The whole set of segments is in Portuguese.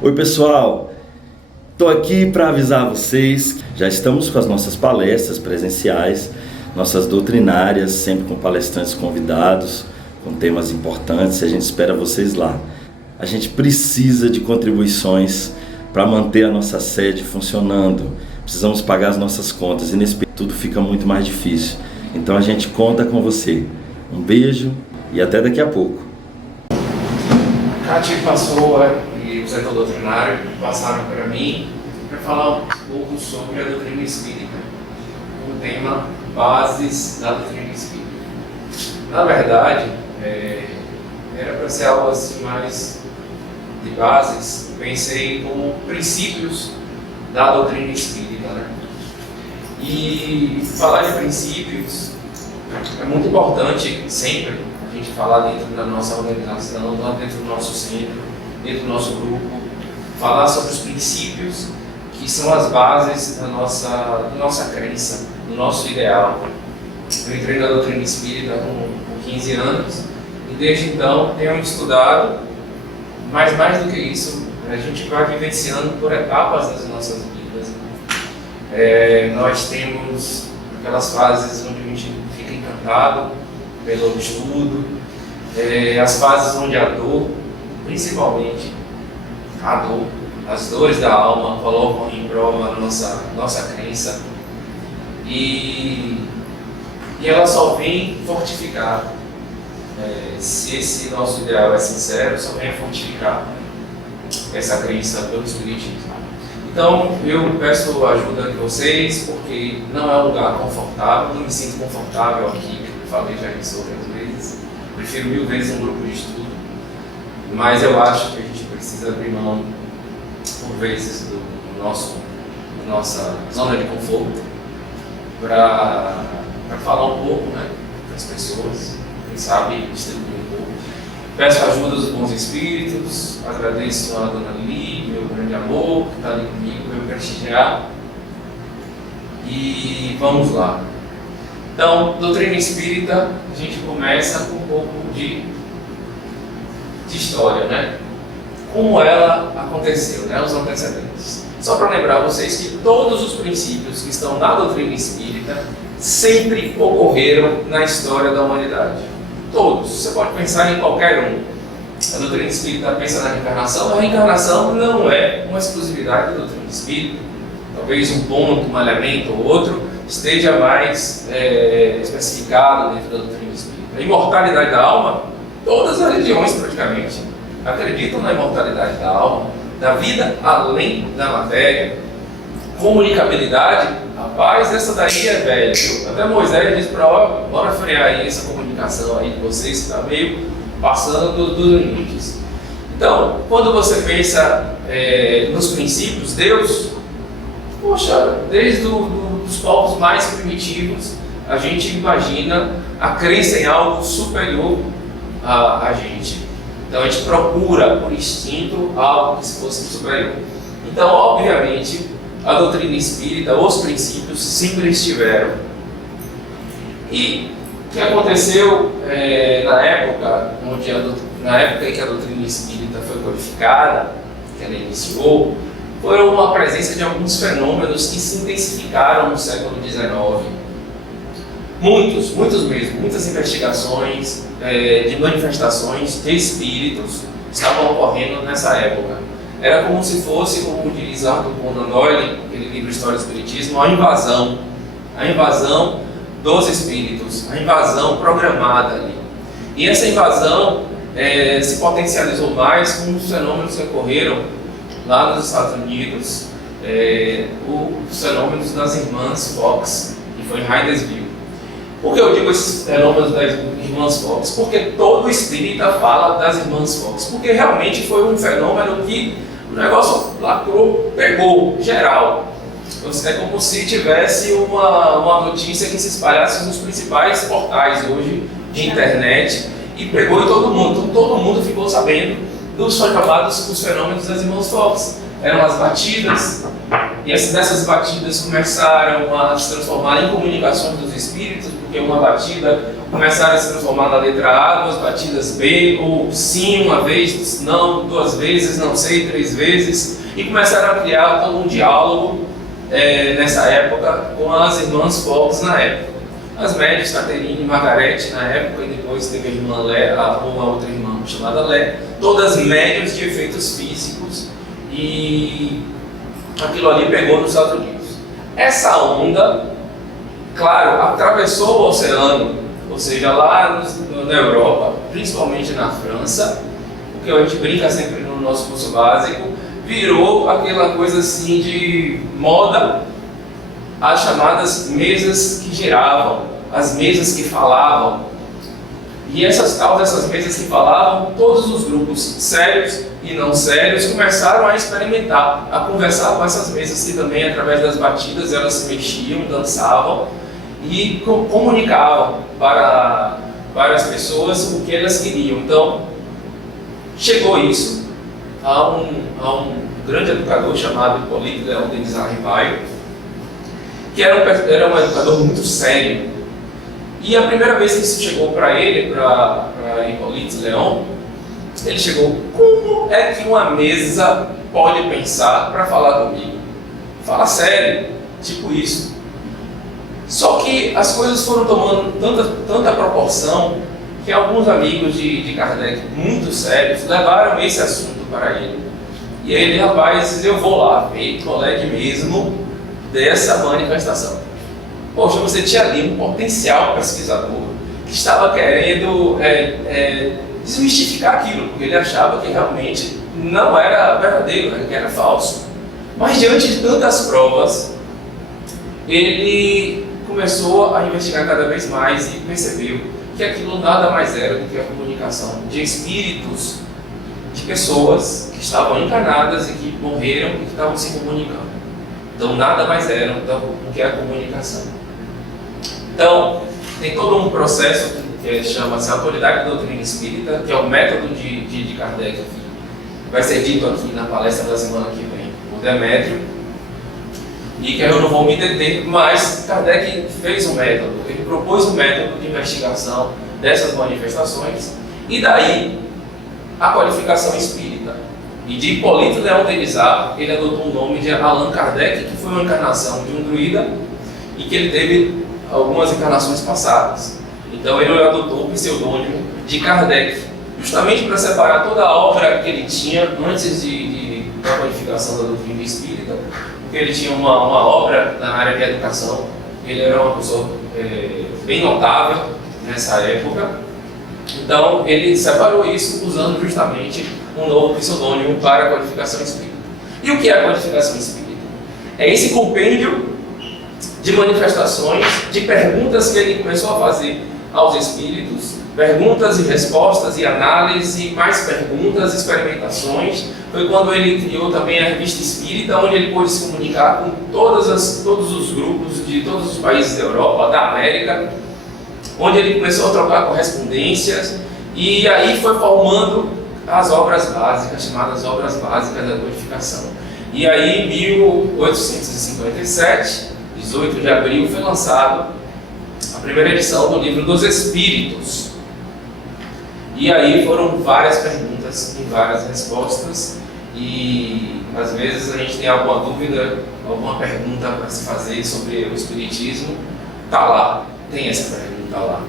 Oi pessoal, estou aqui para avisar vocês, já estamos com as nossas palestras presenciais, nossas doutrinárias, sempre com palestrantes convidados, com temas importantes, e a gente espera vocês lá. A gente precisa de contribuições para manter a nossa sede funcionando, precisamos pagar as nossas contas e nesse período tudo fica muito mais difícil. Então a gente conta com você. Um beijo e até daqui a pouco. Cátia passou e o setor doutrinário passaram para mim para falar um pouco sobre a doutrina espírita, o tema Bases da Doutrina Espírita. Na verdade, era para ser algo assim mais de bases, pensei como princípios da doutrina espírita, né? E falar de princípios é muito importante sempre a gente falar dentro da nossa organização, dentro do nosso centro, dentro do nosso grupo, falar sobre os princípios que são as bases da nossa crença, do nosso ideal. Eu entrei na doutrina espírita com 15 anos e desde então tenho estudado, mas mais do que isso, a gente vai vivenciando por etapas das nossas vidas. Nós temos aquelas fases onde a gente fica encantado pelo estudo, as fases onde a dor, principalmente a dor, as dores da alma colocam em prova a nossa crença e ela só vem fortificar. Se esse nosso ideal é sincero, só vem a fortificar essa crença pelo Espiritismo. Então, eu peço a ajuda de vocês, porque não é um lugar confortável, não me sinto confortável aqui, falei já isso outras vezes, prefiro 1000 vezes um grupo de estudo, mas eu acho que a gente precisa abrir mão, por vezes, da nossa zona de conforto, para falar um pouco, né, para as pessoas, quem sabe distribuir um pouco. Peço a ajuda dos bons espíritos, agradeço a Dona Lili, meu grande amor, que está ali comigo, meu prestigiar. E vamos lá. Então, doutrina espírita, a gente começa com um pouco de história, né? Como ela aconteceu, né? Os antecedentes. Só para lembrar vocês que todos os princípios que estão na doutrina espírita sempre ocorreram na história da humanidade. Todos. Você pode pensar em qualquer um. A doutrina espírita pensa na reencarnação. A reencarnação não é uma exclusividade da doutrina espírita. Talvez um ponto, um elemento ou outro esteja mais especificado dentro da doutrina espírita. A imortalidade da alma, todas as religiões praticamente acreditam na imortalidade da alma, da vida além da matéria. Comunicabilidade, rapaz, essa daí é velha, viu? Até Moisés disse para bora frear aí essa comunicação aí de vocês que está meio passando dos limites. Então, quando você pensa nos princípios, Deus, poxa, desde os povos mais primitivos, a gente imagina a crença em algo superior a gente. Então a gente procura, por instinto, algo que fosse superior. Então, obviamente, a doutrina espírita, os princípios sempre estiveram. E o que aconteceu na época em que a doutrina espírita foi codificada, que ela iniciou, foi uma presença de alguns fenômenos que se intensificaram no século XIX. Muitos mesmo, muitas investigações de manifestações de espíritos estavam ocorrendo nessa época. Era como se fosse, como diz Arthur Conan Doyle, aquele livro História do Espiritismo, a invasão dos espíritos, a invasão programada ali. E essa invasão se potencializou mais com os fenômenos que ocorreram lá nos Estados Unidos, os fenômenos das irmãs Fox, que foi em Hydesville. Por que eu digo esses fenômenos das irmãs Fox? Porque todo espírita fala das irmãs Fox, porque realmente foi um fenômeno que o negócio lacrou, pegou, geral. É como se tivesse uma notícia que se espalhasse nos principais portais hoje de internet e pegou em todo mundo. Então todo mundo ficou sabendo dos chamados os fenômenos das irmãs Fox. Eram as batidas E dessas batidas começaram a se transformar em comunicações dos espíritos, porque uma batida começaram a se transformar na letra A, duas batidas B, ou sim uma vez, não, duas vezes, não sei, três vezes, e começaram a criar todo um diálogo nessa época com as irmãs Fox na época. As médias, Caterine e Margarete na época, e depois teve a irmã Lé, uma outra irmã chamada Lé, todas médias de efeitos físicos, e aquilo ali pegou nos Estados Unidos. Essa onda, claro, atravessou o oceano, ou seja, lá na Europa, principalmente na França, o que a gente brinca sempre no nosso curso básico, virou aquela coisa assim de moda, as chamadas mesas que giravam, as mesas que falavam. E essas mesas que falavam, todos os grupos sérios e não sérios começaram a experimentar, a conversar com essas mesas que também, através das batidas, elas se mexiam, dançavam e comunicavam para as pessoas o que elas queriam. Então, chegou isso a um grande educador chamado Hipólito Leão Denis Arribaio, que era um educador muito sério. E a primeira vez que isso chegou para ele, para Hipólito Leão, ele chegou: como é que uma mesa pode pensar para falar comigo? Fala sério, tipo isso. Só que as coisas foram tomando tanta proporção que alguns amigos de Kardec, muito sérios, levaram esse assunto para ele. E aí ele, rapaz, eu vou lá ver qual é mesmo dessa manifestação. Poxa, você tinha ali um potencial pesquisador que estava querendo desmistificar aquilo, porque ele achava que realmente não era verdadeiro, que era falso. Mas diante de tantas provas, ele começou a investigar cada vez mais e percebeu que aquilo nada mais era do que a comunicação de espíritos de pessoas que estavam encarnadas e que morreram e que estavam se comunicando. Então nada mais era do que a comunicação. Então, tem todo um processo que chama-se Autoridade da Doutrina Espírita, que é o método de Kardec, que vai ser dito aqui na palestra da semana que vem, o Demétrio, e que eu não vou me deter, mas Kardec fez um método, ele propôs um método de investigação dessas manifestações, e daí a qualificação espírita. E de Hipólito Leão Denis, ele adotou o nome de Allan Kardec, que foi uma encarnação de um druida, e que ele teve algumas encarnações passadas. Então ele adotou o pseudônimo de Kardec, justamente para separar toda a obra que ele tinha antes da qualificação da doutrina espírita, porque ele tinha uma obra na área de educação, ele era uma pessoa bem notável nessa época. Então ele separou isso usando justamente um novo pseudônimo para a qualificação espírita. E o que é a qualificação espírita? É esse compêndio de manifestações, de perguntas que ele começou a fazer aos espíritos, perguntas e respostas e análise, mais perguntas, experimentações. Foi quando ele criou também a Revista Espírita, onde ele pôde se comunicar com todos os grupos de todos os países da Europa, da América, onde ele começou a trocar correspondências, e aí foi formando as obras básicas, chamadas obras básicas da codificação. E aí, em 1857, 18 de abril, foi lançado a primeira edição do Livro dos Espíritos. E aí foram várias perguntas e várias respostas, e às vezes a gente tem alguma dúvida, alguma pergunta para se fazer sobre o Espiritismo, está lá, tem essa pergunta lá.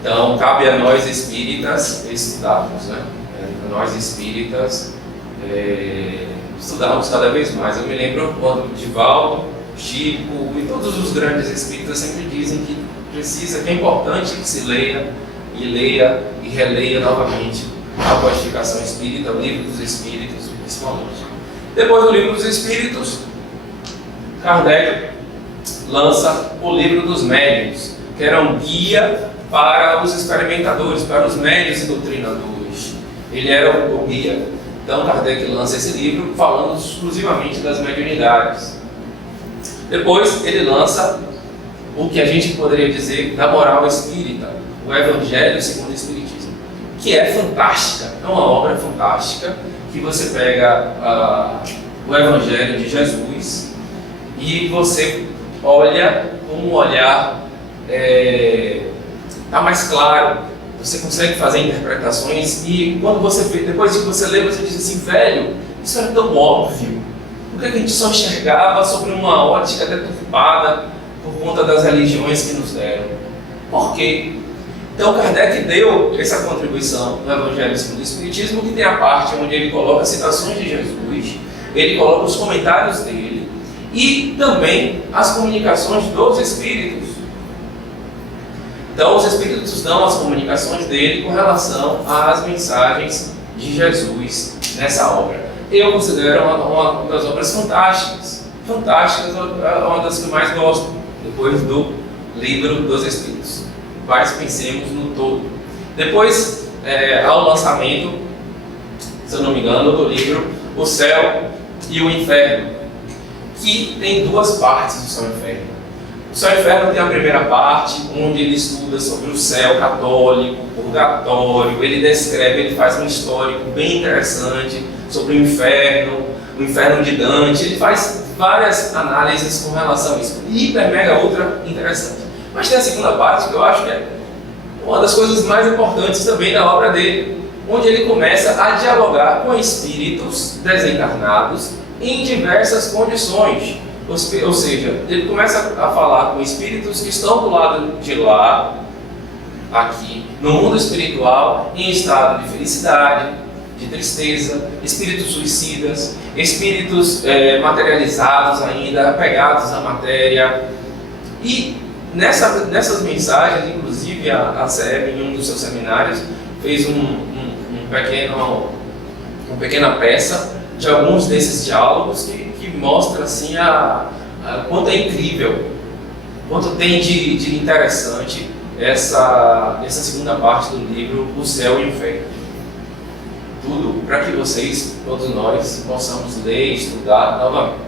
Então cabe a nós espíritas estudarmos, né? A nós espíritas estudarmos cada vez mais. Eu me lembro quando Divaldo, Chico e todos os grandes espíritas sempre dizem que é importante que se leia e releia novamente a codificação espírita, o Livro dos Espíritos, principalmente. Depois do Livro dos Espíritos, Kardec lança o Livro dos Médiuns, que era um guia para os experimentadores, para os médiuns e doutrinadores. Ele era o guia. Então Kardec lança esse livro falando exclusivamente das mediunidades. Depois ele lança o que a gente poderia dizer da moral espírita, o Evangelho segundo o Espiritismo, que é fantástica, é uma obra fantástica, que você pega o Evangelho de Jesus e você olha com um olhar tá mais claro, você consegue fazer interpretações, e quando você vê, depois que você lê, você diz assim, velho, isso era tão óbvio. Por que a gente só enxergava sobre uma ótica deturpada por conta das religiões que nos deram? Por quê? Então Kardec deu essa contribuição no Evangelho segundo o Espiritismo, que tem a parte onde ele coloca citações de Jesus, ele coloca os comentários dele e também as comunicações dos Espíritos. Então os Espíritos dão as comunicações dele com relação às mensagens de Jesus nessa obra. Eu considero uma das obras fantásticas, uma das que eu mais gosto, depois do Livro dos Espíritos. Mas pensemos no todo. Depois, ao lançamento, se eu não me engano, do livro O Céu e o Inferno, que tem duas partes do Céu e o Inferno. O Céu e o Inferno tem a primeira parte, onde ele estuda sobre o céu católico, o purgatório, ele descreve, ele faz um histórico bem interessante sobre o inferno de Dante, ele faz várias análises com relação a isso, hiper, mega, ultra interessante. Mas tem a segunda parte que eu acho que é uma das coisas mais importantes também da obra dele, onde ele começa a dialogar com espíritos desencarnados em diversas condições. Ou seja, ele começa a falar com espíritos que estão do lado de lá, aqui, no mundo espiritual, em estado de felicidade, de tristeza, espíritos suicidas, espíritos materializados ainda, apegados à matéria. E nessas mensagens, inclusive a CEB, em um dos seus seminários, fez uma pequena peça de alguns desses diálogos que mostra assim quanto é incrível, quanto tem de interessante essa segunda parte do livro O Céu e o Inferno. Tudo para que vocês, todos nós, possamos ler e estudar novamente.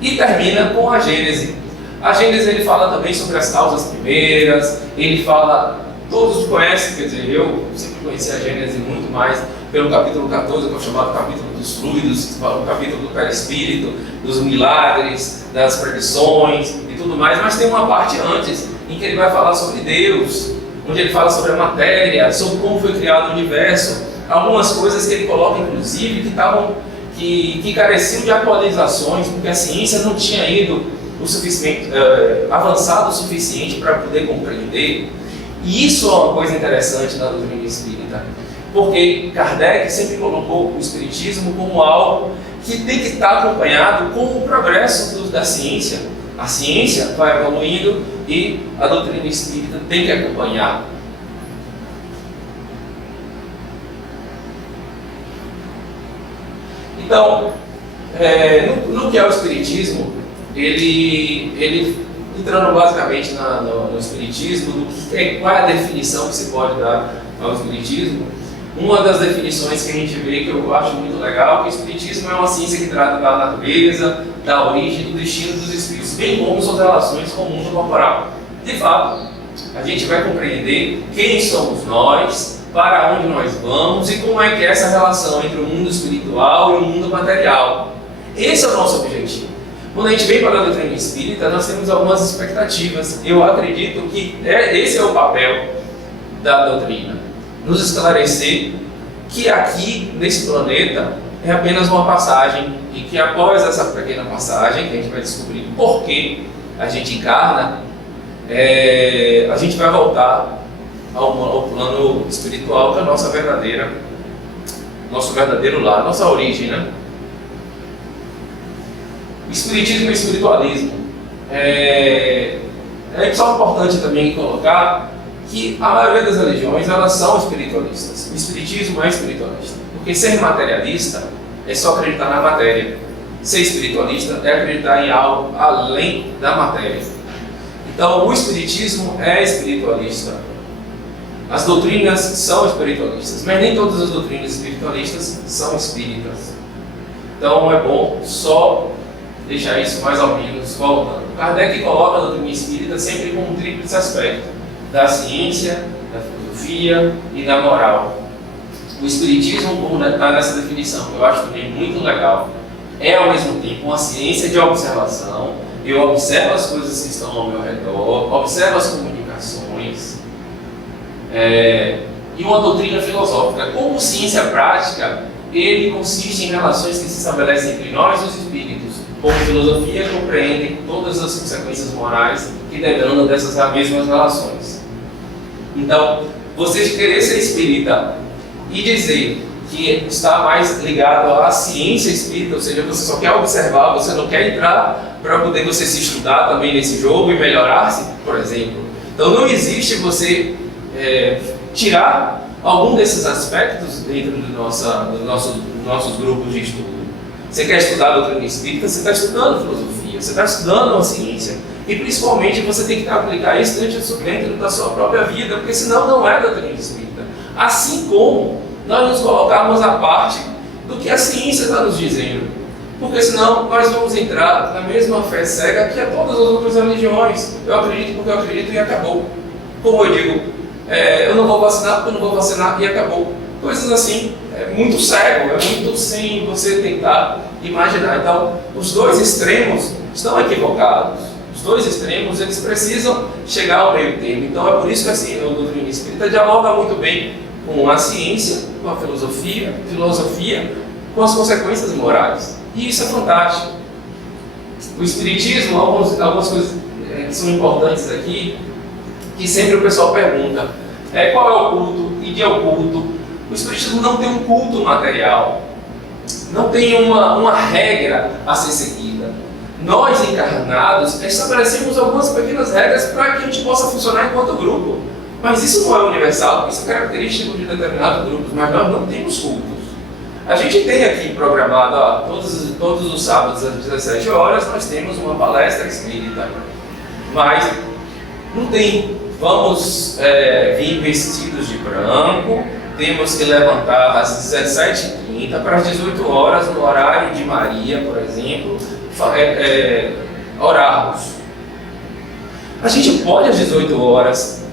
E termina com a Gênese. A Gênese ele fala também sobre as causas primeiras, ele fala, todos conhecem, quer dizer, eu sempre conheci a Gênese muito mais pelo capítulo 14, que é o chamado capítulo dos fluidos, o capítulo do perispírito, dos milagres, das predições e tudo mais, mas tem uma parte antes em que ele vai falar sobre Deus, onde ele fala sobre a matéria, sobre como foi criado o universo, algumas coisas que ele coloca inclusive que careciam de atualizações, porque a ciência não tinha ido avançado o suficiente para poder compreender. E isso é uma coisa interessante na doutrina espírita, porque Kardec sempre colocou o espiritismo como algo que tem que estar acompanhado com o progresso da ciência. A ciência vai evoluindo e a doutrina espírita tem que acompanhar. Então, no que é o espiritismo, ele entrando basicamente no espiritismo, qual é a definição que se pode dar ao espiritismo. Uma das definições que a gente vê, que eu acho muito legal, que o espiritismo é uma ciência que trata da natureza, da origem e do destino dos espíritos, bem como suas relações com o mundo corporal. De fato, a gente vai compreender quem somos nós, para onde nós vamos e como é que é essa relação entre o mundo espiritual e o mundo material. Esse é o nosso objetivo. Quando a gente vem para a doutrina espírita, nós temos algumas expectativas. Eu acredito que esse é o papel da doutrina. Nos esclarecer que aqui, nesse planeta, é apenas uma passagem e que após essa pequena passagem, que a gente vai descobrir por que a gente encarna, a gente vai voltar ao plano espiritual, que é nosso verdadeiro lar, nossa origem, né? O espiritismo e o espiritualismo. É só importante também colocar que a maioria das religiões, elas são espiritualistas. O espiritismo é espiritualista, porque ser materialista é só acreditar na matéria. Ser espiritualista é acreditar em algo além da matéria. Então, o espiritismo é espiritualista. As doutrinas são espiritualistas, mas nem todas as doutrinas espiritualistas são espíritas. Então, é bom só deixar isso mais ou menos voltando. Kardec coloca a doutrina espírita sempre com um tríplice aspecto: da ciência, da filosofia e da moral. O espiritismo, como está nessa definição, que eu acho também muito legal, é ao mesmo tempo uma ciência de observação. Eu observo as coisas que estão ao meu redor, observo as comunicações, e uma doutrina filosófica. Como ciência prática, ele consiste em relações que se estabelecem entre nós e os espíritos. Como filosofia, compreende todas as consequências morais que demandam dessas mesmas relações. Então, você querer ser espírita e dizer que está mais ligado à ciência espírita, ou seja, você só quer observar, você não quer entrar para poder você se estudar também nesse jogo e melhorar-se, por exemplo. Então não existe você tirar algum desses aspectos dentro dos nossos grupos de estudo. Você quer estudar a doutrina espírita, você está estudando filosofia, você está estudando a ciência. E principalmente você tem que aplicar isso dentro da sua própria vida, porque senão não é doutrina espírita. Assim como nós nos colocarmos à parte do que a ciência está nos dizendo. Porque senão nós vamos entrar na mesma fé cega que a todas as outras religiões. Eu acredito porque eu acredito e acabou. Como eu digo, eu não vou vacinar porque eu não vou vacinar e acabou. Coisas assim, é muito cego, é muito sem você tentar imaginar. Então, os dois extremos estão equivocados. Os dois extremos, eles precisam chegar ao meio termo. Então, é por isso que assim, a doutrina espírita dialoga muito bem com a ciência, com a filosofia, com as consequências morais. E isso é fantástico. O espiritismo, algumas coisas que são importantes aqui, que sempre o pessoal pergunta, qual é o culto e que é o culto. O espiritismo não tem um culto material, não tem uma regra a ser seguida. Nós, encarnados, estabelecemos algumas pequenas regras para que a gente possa funcionar enquanto grupo. Mas isso não é universal, isso é característico de determinados grupos, mas nós não temos cultos. A gente tem aqui programado, todos os sábados às 17 horas, nós temos uma palestra espírita. Mas não tem, vamos vir vestidos de branco, temos que levantar às 17h30 para as 18 horas, no horário de Maria, por exemplo, orarmos. A gente pode às 18 horas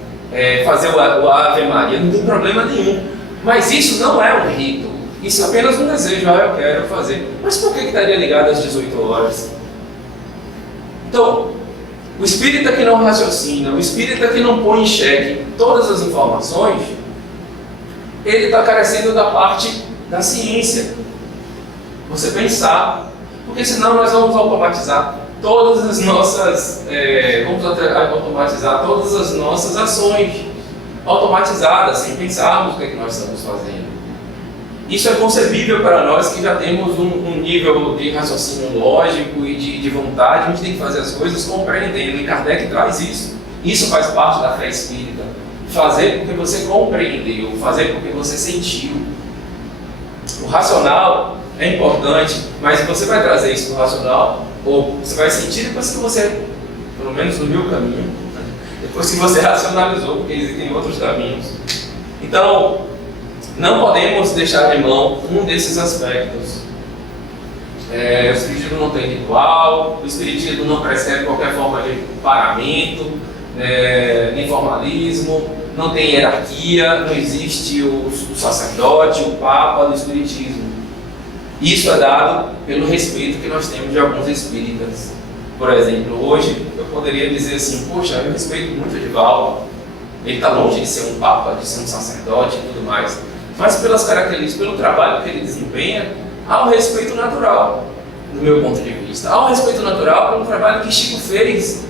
fazer o Ave Maria, não tem problema nenhum. Mas isso não é um rito, isso é apenas um desejo, eu quero fazer. Mas por que estaria ligado às 18 horas? Então, o espírita que não raciocina, o espírita que não põe em xeque todas as informações, ele está carecendo da parte da ciência. Você pensar, porque senão nós vamos automatizar todas as nossas, automatizar todas as nossas ações, automatizadas, sem pensarmos o que nós estamos fazendo. Isso é concebível para nós que já temos um nível de raciocínio lógico e de vontade. A gente tem que fazer as coisas compreendendo, e Kardec traz isso. Isso faz parte da fé espírita. Fazer porque você compreendeu, fazer porque você sentiu. O racional é importante, mas você vai trazer isso para o racional, ou você vai sentir depois que você, pelo menos no meu caminho, depois que você racionalizou, porque existem outros caminhos. Então, não podemos deixar de mão um desses aspectos. O espiritismo não tem ritual, o espiritismo não prescreve qualquer forma de paramento, nem formalismo, não tem hierarquia, não existe o sacerdote, o papa do espiritismo. Isso é dado pelo respeito que nós temos de alguns espíritas. Por exemplo, hoje eu poderia dizer assim, poxa, eu respeito muito o Divaldo, ele está longe de ser um papa, de ser um sacerdote e tudo mais, mas pelas características, pelo trabalho que ele desempenha, há um respeito natural, do meu ponto de vista. Há um respeito natural pelo trabalho que Chico fez.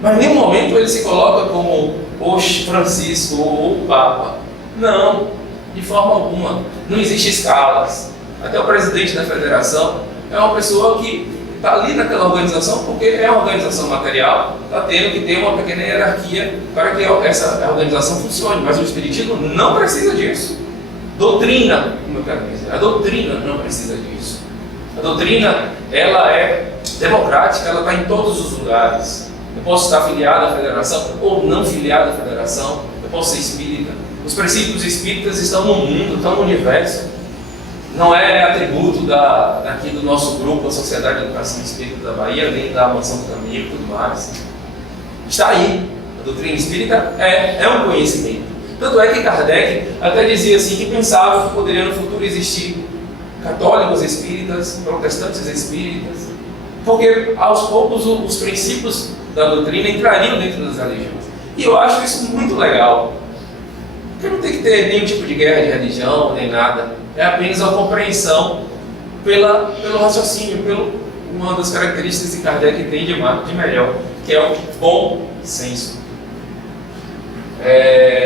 Mas em nenhum momento ele se coloca como o Francisco ou o Papa. Não, de forma alguma. Não existem escalas. Até o presidente da federação é uma pessoa que está ali naquela organização porque é uma organização material, está tendo que ter uma pequena hierarquia para que essa organização funcione. Mas o espiritismo não precisa disso. Doutrina, como eu quero dizer, a doutrina não precisa disso. A doutrina, ela é democrática, ela está em todos os lugares. Eu posso estar filiado à federação ou não filiado à federação, eu posso ser espírita. Os princípios espíritas estão no mundo, estão no universo. Não é atributo daqui do nosso grupo, a Sociedade de Educação Espírita da Bahia, nem da Mansão do Caminho e tudo mais. Está aí. A doutrina espírita é um conhecimento. Tanto é que Kardec até dizia assim que pensava que poderia no futuro existir católicos espíritas, protestantes espíritas, porque aos poucos os princípios da doutrina entrariam dentro das religiões. E eu acho isso muito legal, porque não tem que ter nenhum tipo de guerra de religião, nem nada, é apenas a compreensão pelo raciocínio, uma das características que Kardec tem de melhor, que é o bom senso.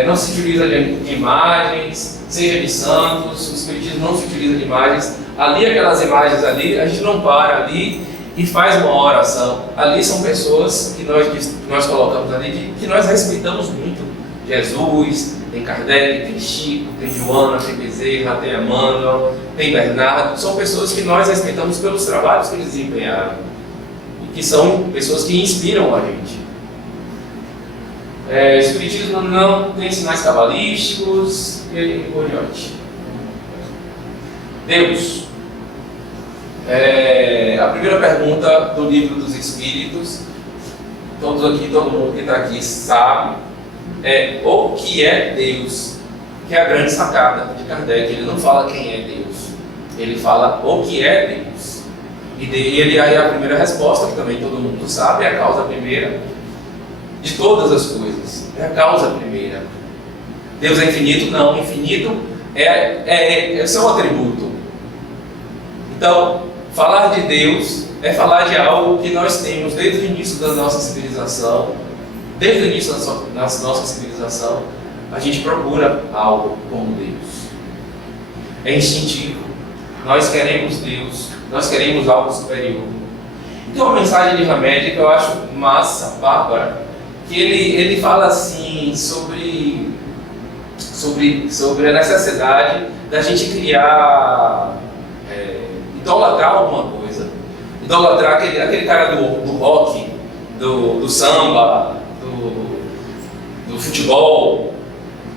Não se utiliza de imagens, seja de santos, o espiritismo não se utiliza de imagens. Ali, aquelas imagens ali, a gente não para ali e faz uma oração. Ali são pessoas que nós colocamos ali, que nós respeitamos muito. Jesus, tem Kardec, tem Chico, tem Joana, tem Bezerra, tem Emmanuel, tem Bernardo. São pessoas que nós respeitamos pelos trabalhos que eles desempenharam e que são pessoas que inspiram a gente. O espiritismo não tem sinais cabalísticos e por diante. Deus. A primeira pergunta do Livro dos Espíritos, todo mundo que está aqui sabe, o que é Deus, que é a grande sacada de Kardec. Ele não fala quem é Deus, ele fala o que é Deus. E aí a primeira resposta, que também todo mundo sabe, é a causa primeira de todas as coisas, é a causa primeira. Deus é infinito? Não, infinito é seu atributo. Então, falar de Deus é falar de algo que nós temos desde o início da nossa civilização. Desde o início da nossa civilização, a gente procura algo como Deus. É instintivo. Nós queremos Deus, nós queremos algo superior. Tem uma mensagem de Hamed que eu acho massa, bárbara, que ele fala assim sobre a necessidade da gente criar, idolatrar alguma coisa. Idolatrar aquele cara do rock, do samba, do futebol,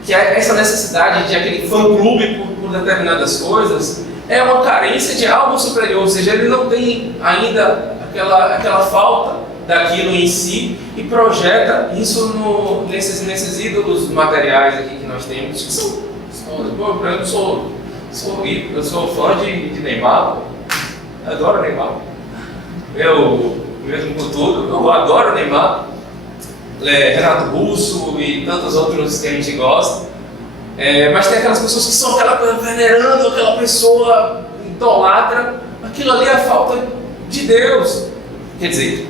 que essa necessidade de aquele fã-clube por determinadas coisas é uma carência de algo superior, ou seja, ele não tem ainda aquela falta daquilo em si e projeta isso nesses ídolos materiais aqui que nós temos, que são eu sou fã de Neymar, eu adoro Neymar. Eu, mesmo com tudo, eu adoro Neymar, Renato Russo e tantos outros que a gente gosta. Mas tem aquelas pessoas que são venerando aquela pessoa, idolatra. Aquilo ali é a falta de Deus. Quer dizer,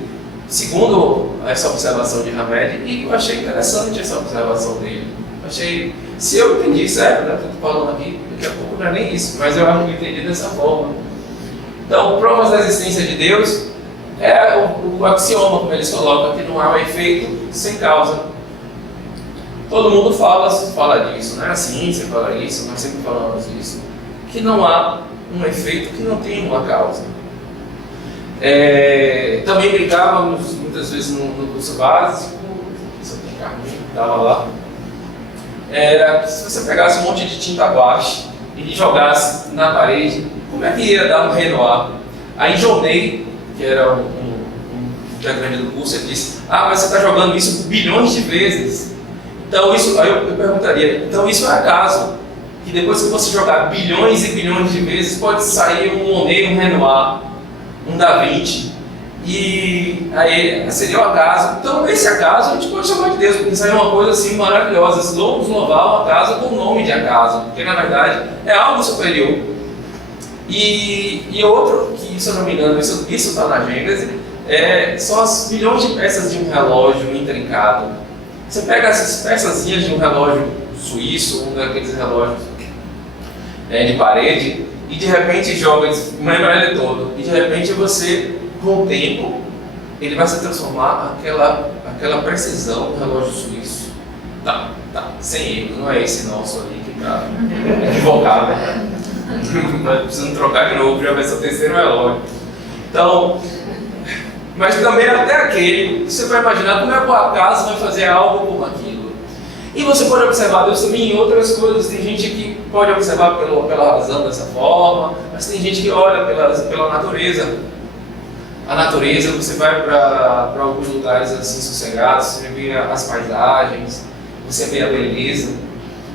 segundo essa observação de Hamed, e eu achei interessante essa observação dele. Se eu entendi certo, né, estou falando aqui, daqui a pouco não é nem isso, mas eu acho que eu entendi dessa forma. Então, provas da existência de Deus é o axioma, como eles colocam, que não há um efeito sem causa. Todo mundo fala disso, né? A ciência fala isso, nós sempre falamos isso, que não há um efeito que não tem uma causa. Também brincávamos muitas vezes no curso básico, se eu tenho Carminho, estava lá, era que se você pegasse um monte de tinta guache e jogasse na parede, como é que ia dar um Renoir? Aí Jonei, que era um grande do curso, ele disse: mas você está jogando isso bilhões de vezes. Então isso, aí eu perguntaria, então isso é acaso? Que depois que você jogar bilhões e bilhões de vezes, pode sair um Monet, um Renoir, um Da Vinci, e aí seria o acaso. Então esse acaso a gente pode chamar de Deus, porque isso aí é uma coisa assim maravilhosa. Vamos louvar o acaso com o nome de acaso, porque na verdade é algo superior. E outro, que se eu não me engano, isso está na Gênese, são as milhões de peças de um relógio intrincado. Você pega essas peçazinhas de um relógio suíço, um daqueles relógios de parede, e de repente joga, lembra ele todo, e de repente você, com o tempo, ele vai se transformar aquela precisão do relógio suíço. Tá, sem erro, não é esse nosso ali que está equivocado, né? Nós precisamos trocar de novo, já vai ser o terceiro relógio. Então, mas também até aquele, você vai imaginar como é que o acaso vai fazer algo como aquilo. E você pode observar Deus também em outras coisas. Tem gente que pode observar pela razão dessa forma, mas tem gente que olha pela natureza. A natureza, você vai para alguns lugares assim sossegados, você vê as paisagens, você vê a beleza.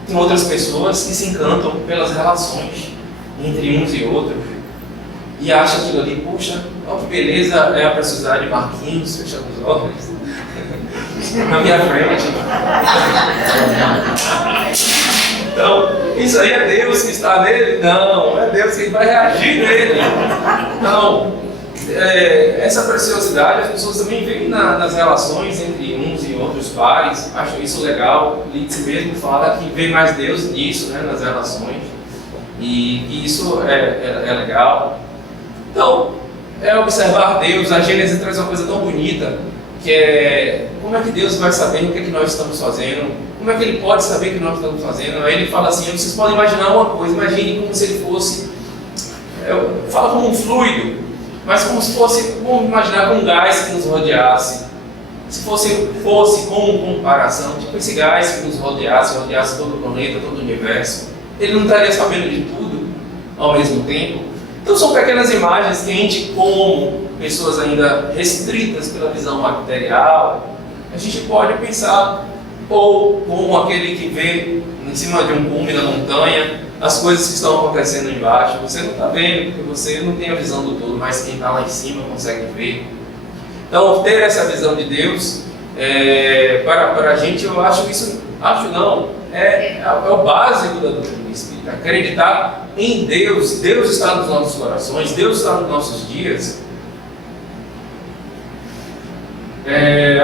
Tem outras pessoas que se encantam pelas relações entre uns e outros. e acha aquilo ali, puxa, olha que beleza, é a preciosidade de Marquinhos, fechando os olhos, na minha frente. Então, isso aí é Deus que está nele? Não, é Deus que vai reagir nele. Não. Essa preciosidade as pessoas também veem nas relações entre uns e outros pares. Acho isso legal. Lindsay mesmo fala que vê mais Deus nisso, né, nas relações, e isso é legal. Então, é observar Deus. A Gênesis traz uma coisa tão bonita, que é como é que Deus vai saber o que é que nós estamos fazendo, como é que Ele pode saber o que nós estamos fazendo. Aí Ele fala assim, vocês podem imaginar uma coisa, imagine como se Ele fosse, fala como um fluido, mas como se fosse, vamos imaginar com um gás que nos rodeasse. Se fosse como comparação, tipo esse gás que nos rodeasse todo o planeta, todo o universo, Ele não estaria sabendo de tudo ao mesmo tempo? Então são pequenas imagens que a gente, como pessoas ainda restritas pela visão material, a gente pode pensar, ou como aquele que vê em cima de um cume da montanha as coisas que estão acontecendo embaixo. Você não está vendo, porque você não tem a visão do todo, mas quem está lá em cima consegue ver. Então, ter essa visão de Deus, para a gente, eu acho isso, é o básico da doutrina espírita. Acreditar em Deus. Deus está nos nossos corações, Deus está nos nossos dias.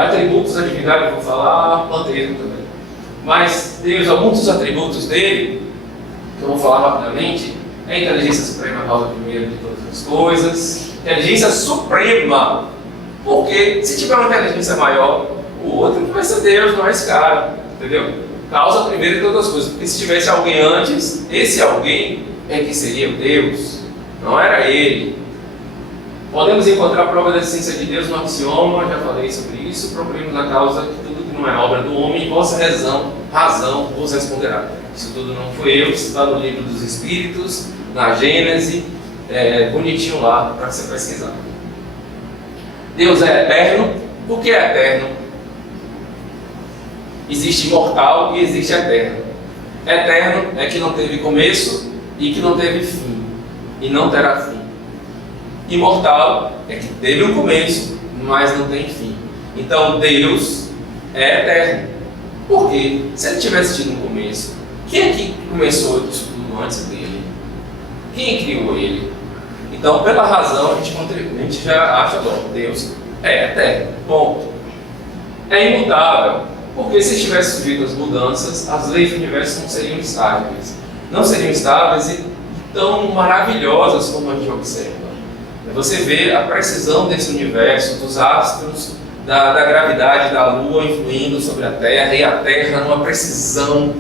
Atributos da divindade, eu vou falar, panteísmo também. Mas Deus, alguns dos atributos dele, que eu vou falar rapidamente, é a inteligência suprema, a causa primeira de todas as coisas. Inteligência suprema, porque se tiver uma inteligência maior, o outro vai ser Deus, não é esse cara, entendeu? Causa primeira de todas as coisas, porque se tivesse alguém antes, esse alguém é que seria Deus, não era ele. Podemos encontrar a prova da existência de Deus no axioma, já falei sobre isso. Procuremos a causa que tudo que não é obra do homem, vossa razão vos responderá. Isso tudo não foi eu, isso está no livro dos Espíritos, na Gênese, bonitinho lá para você pesquisar. Deus é eterno. O que é eterno? Existe imortal e existe eterno. Eterno é que não teve começo e que não teve fim, e não terá fim. Imortal é que teve um começo, mas não tem fim. Então Deus é eterno. Por quê? Se ele tivesse tido um começo, quem é que começou isso tudo antes dele? Quem criou ele? Então, pela razão, a gente já acha, bom, Deus é eterno. Ponto. É imutável, porque se estivesse sujeito às mudanças, as leis do universo não seriam estáveis. Não seriam estáveis e tão maravilhosas como a gente observa. Você vê a precisão desse universo, dos astros, da gravidade da Lua influindo sobre a Terra, e a Terra numa precisão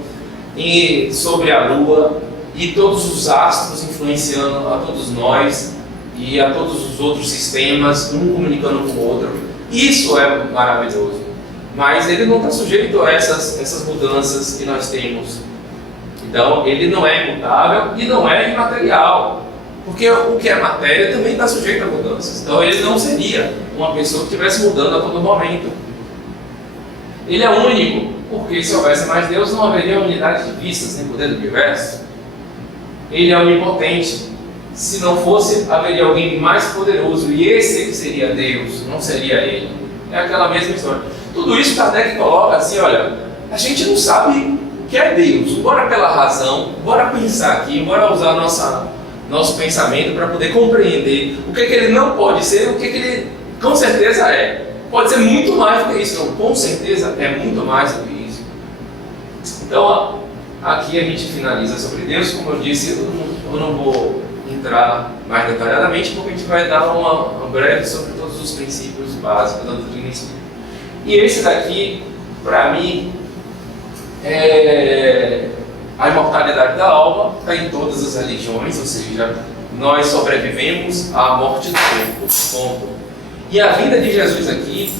sobre a Lua, e todos os astros influenciando a todos nós e a todos os outros sistemas, um comunicando com o outro. Isso é maravilhoso. Mas ele não está sujeito a essas mudanças que nós temos. Então, ele não é imutável e não é imaterial. Porque o que é matéria também está sujeito a mudanças. Então ele não seria uma pessoa que estivesse mudando a todo momento. Ele é único, porque se houvesse mais Deus não haveria unidade de vistas nem poder do universo. Ele é onipotente. Se não fosse, haveria alguém mais poderoso, e esse que seria Deus, não seria ele. É aquela mesma história. Tudo isso Kardec coloca assim, olha, a gente não sabe o que é Deus. Bora pela razão, bora pensar aqui, bora usar nosso pensamento para poder compreender o que ele não pode ser, o que ele com certeza é. Pode ser muito mais do que isso, não, com certeza é muito mais do que isso. Então, aqui a gente finaliza sobre Deus. Como eu disse, eu não vou entrar mais detalhadamente, porque a gente vai dar uma breve sobre todos os princípios básicos da doutrina espírita. E esse daqui, para mim, a imortalidade da alma está em todas as religiões, ou seja, nós sobrevivemos à morte do corpo, ponto. E a vinda de Jesus aqui,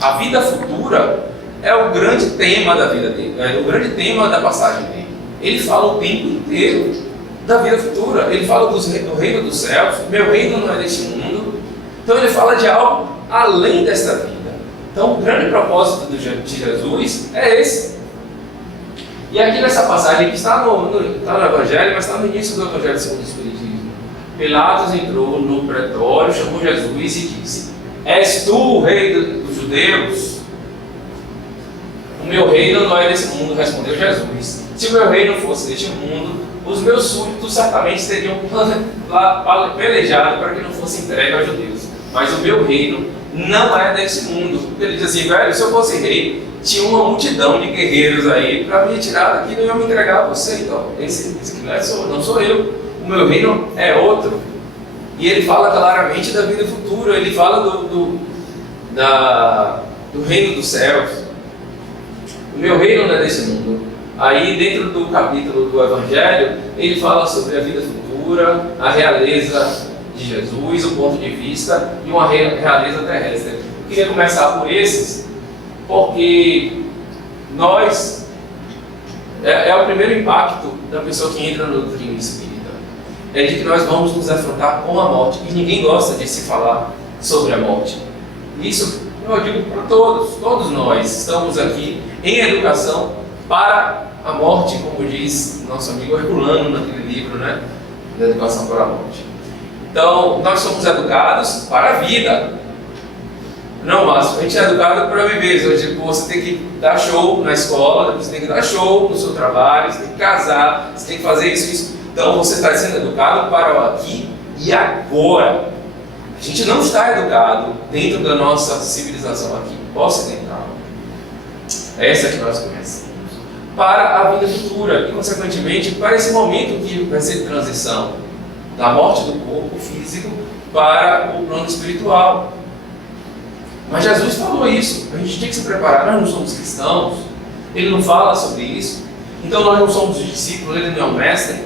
a vida futura, é o grande tema da vida dele, é o grande tema da passagem dele. Ele fala o tempo inteiro da vida futura, ele fala do reino dos céus, meu reino não é deste mundo. Então ele fala de algo além desta vida. Então o grande propósito de Jesus é esse. E aqui nessa passagem, que está no Evangelho, mas está no início do Evangelho segundo o Espiritismo, Pilatos entrou no pretório, chamou Jesus e disse: És tu o rei dos judeus? O meu reino não é desse mundo, respondeu Jesus. Se o meu reino fosse deste mundo, os meus súditos certamente teriam pelejado para que não fosse entregue aos judeus. Mas o meu reino não é desse mundo. Ele diz assim: velho, se eu fosse rei, tinha uma multidão de guerreiros aí para me tirar daqui e não iam me entregar a você. Então, esse aqui não sou eu. O meu reino é outro. E ele fala claramente da vida futura. Ele fala do reino dos céus. O meu reino não é desse mundo. Aí, dentro do capítulo do Evangelho, ele fala sobre a vida futura, a realeza de Jesus, o ponto de vista e uma realeza terrestre. Eu queria começar por esses, porque nós, é o primeiro impacto da pessoa que entra no doutrina espírita, é de que nós vamos nos afrontar com a morte, e ninguém gosta de se falar sobre a morte. Isso eu digo para todos nós estamos aqui em educação para a morte, como diz nosso amigo Herculano naquele livro, né, da Educação para a Morte. Então, nós somos educados para a vida. Não, Márcio, a gente é educado para viver. Tipo, você tem que dar show na escola, depois você tem que dar show no seu trabalho, você tem que casar, você tem que fazer isso. Então, você está sendo educado para o aqui e agora. A gente não está educado dentro da nossa civilização aqui ocidental. Essa que nós conhecemos. Para a vida futura e, consequentemente, para esse momento que vai ser de transição da morte do corpo físico para o plano espiritual. Mas Jesus falou isso, a gente tem que se preparar. Nós não somos cristãos, ele não fala sobre isso, então nós não somos os discípulos, ele não é o mestre.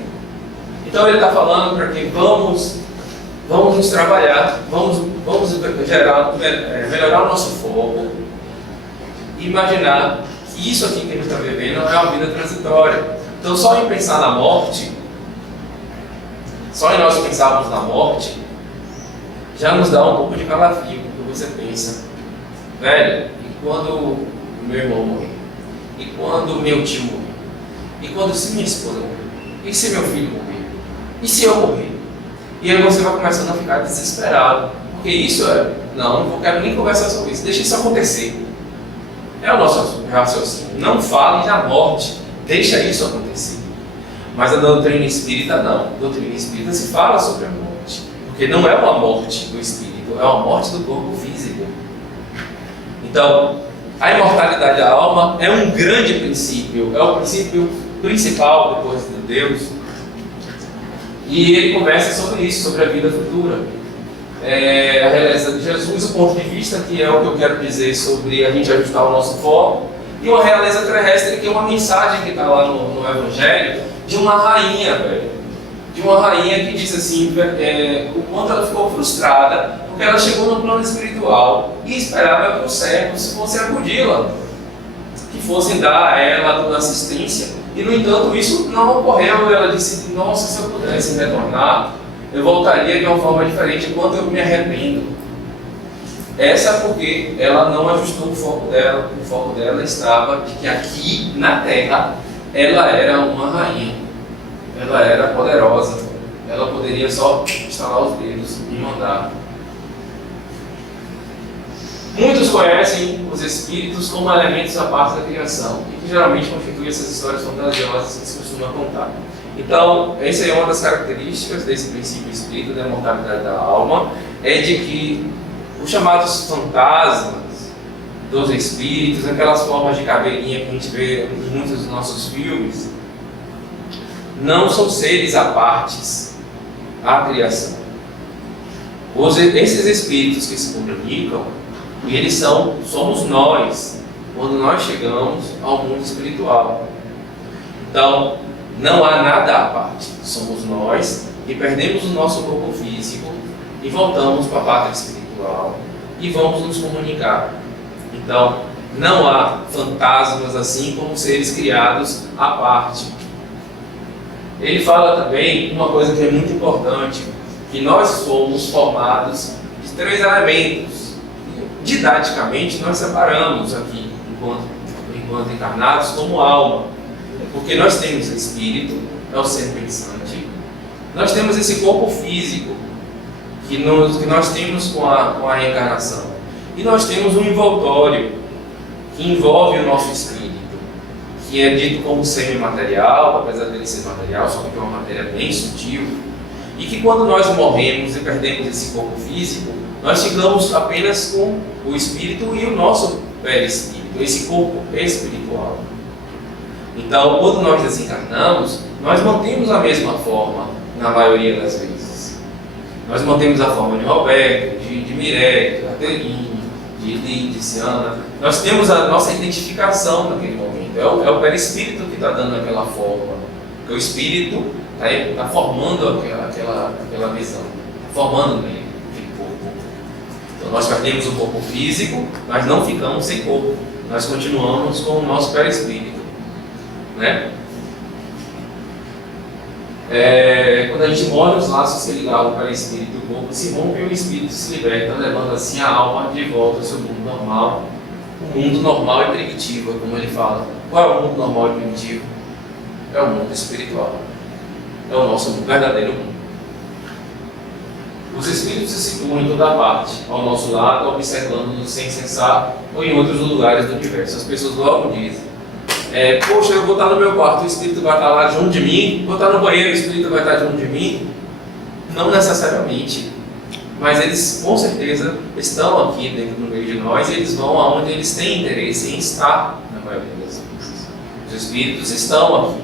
Então ele está falando para que vamos nos trabalhar, vamos melhorar o nosso foco e imaginar que isso aqui que a gente está vivendo é uma vida transitória. Então, só em pensar na morte, só em nós pensarmos na morte, já nos dá um pouco de calafrio, porque você pensa, velho, e quando o meu irmão morrer? E quando o meu tio morrer? E quando se minha esposa morrer? E se meu filho morrer? E se eu morrer? E aí você vai começando a ficar desesperado, porque isso não quero nem conversar sobre isso, deixa isso acontecer. É o nosso raciocínio. Não fale na morte, deixa isso acontecer. Mas a doutrina espírita não. A doutrina espírita se fala sobre a morte, porque não é uma morte do espírito, é uma morte do corpo físico. Então, a imortalidade da alma é um grande princípio, é o princípio principal depois de Deus. E ele conversa sobre isso, sobre a vida futura. A realeza de Jesus, o ponto de vista, que é o que eu quero dizer sobre a gente ajustar o nosso foco, e uma realeza terrestre, que é uma mensagem que está lá no Evangelho, de uma rainha, velho. De uma rainha que diz assim, o quanto ela ficou frustrada, porque ela chegou no plano espiritual e esperava que os servos fossem acudi-la, que fossem dar a ela toda a assistência, e no entanto isso não ocorreu. Ela disse: nossa, se eu pudesse retornar, eu voltaria de uma forma diferente, quando eu me arrependo. Essa porque ela não ajustou o foco dela. O foco dela estava de que aqui na Terra ela era uma rainha, ela era poderosa, ela poderia só estalar os dedos e mandar. Muitos conhecem os espíritos como elementos à parte da criação, e que geralmente constituem essas histórias fantasiosas que se costuma contar. Então, essa é uma das características desse princípio espírita da imortalidade da alma, é de que os chamados fantasmas dos espíritos, aquelas formas de caveirinha que a gente vê em muitos dos nossos filmes, não são seres à partes à criação. Esses espíritos que se comunicam, eles somos nós, quando nós chegamos ao mundo espiritual. Então, não há nada à parte, somos nós que perdemos o nosso corpo físico e voltamos para a pátria espiritual e vamos nos comunicar. Então, não há fantasmas assim como seres criados à parte. Ele fala também uma coisa que é muito importante, que nós somos formados de 3 elementos. Didaticamente, nós separamos aqui, enquanto encarnados, como alma. Porque nós temos espírito, é o ser pensante, nós temos esse corpo físico que nós temos com a reencarnação, e nós temos um envoltório que envolve o nosso espírito, que é dito como semimaterial, apesar dele ser material, só que é uma matéria bem sutil, e que quando nós morremos e perdemos esse corpo físico, nós ficamos apenas com o espírito e o nosso perispírito, esse corpo espiritual. Então, quando nós desencarnamos, nós mantemos a mesma forma na maioria das vezes. Nós mantemos a forma de Roberto, de Mireille, de Adeline, de Lide, de Ciana. Nós temos a nossa identificação naquele momento. É o perispírito que está dando aquela forma. Porque o espírito está formando aquela visão, está formando nele aquele corpo. Então nós perdemos o corpo físico, mas não ficamos sem corpo. Nós continuamos com o nosso perispírito. Né? Quando a gente morre, os laços que ligavam para o espírito e o corpo se rompem e o espírito se liberta, levando assim a alma de volta ao seu mundo normal. O mundo normal e primitivo, como ele fala. Qual é o mundo normal e primitivo? É o mundo espiritual. É o nosso verdadeiro mundo. Os espíritos se situam em toda parte, ao nosso lado, observando-nos sem cessar, ou em outros lugares do universo. As pessoas logo dizem: poxa, eu vou estar no meu quarto, o espírito vai estar lá junto de mim, vou estar no banheiro, o espírito vai estar junto de mim. Não necessariamente, mas eles com certeza estão aqui dentro do meio de nós, e eles vão aonde eles têm interesse em estar, na maioria das vezes. Os espíritos estão aqui.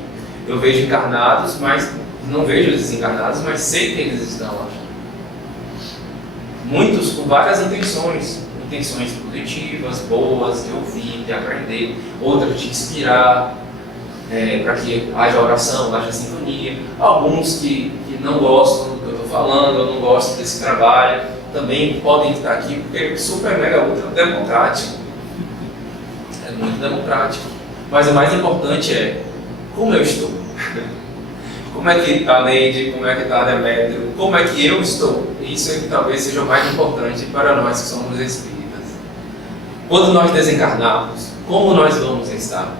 Eu vejo encarnados, mas não vejo desencarnados, mas sei que eles estão aqui. Muitos com várias intenções positivas, boas, de ouvir, de aprender, outras de inspirar, para que haja oração, haja sintonia. Alguns que não gostam do que eu estou falando, ou não gostam desse trabalho, também podem estar aqui, porque é super, mega, ultra democrático. É muito democrático. Mas o mais importante é como eu estou. Como é que está a Neide, como é que está a Demétrio, como é que eu estou. Isso é que talvez seja o mais importante para nós que somos espíritas. Quando nós desencarnarmos, como nós vamos estar?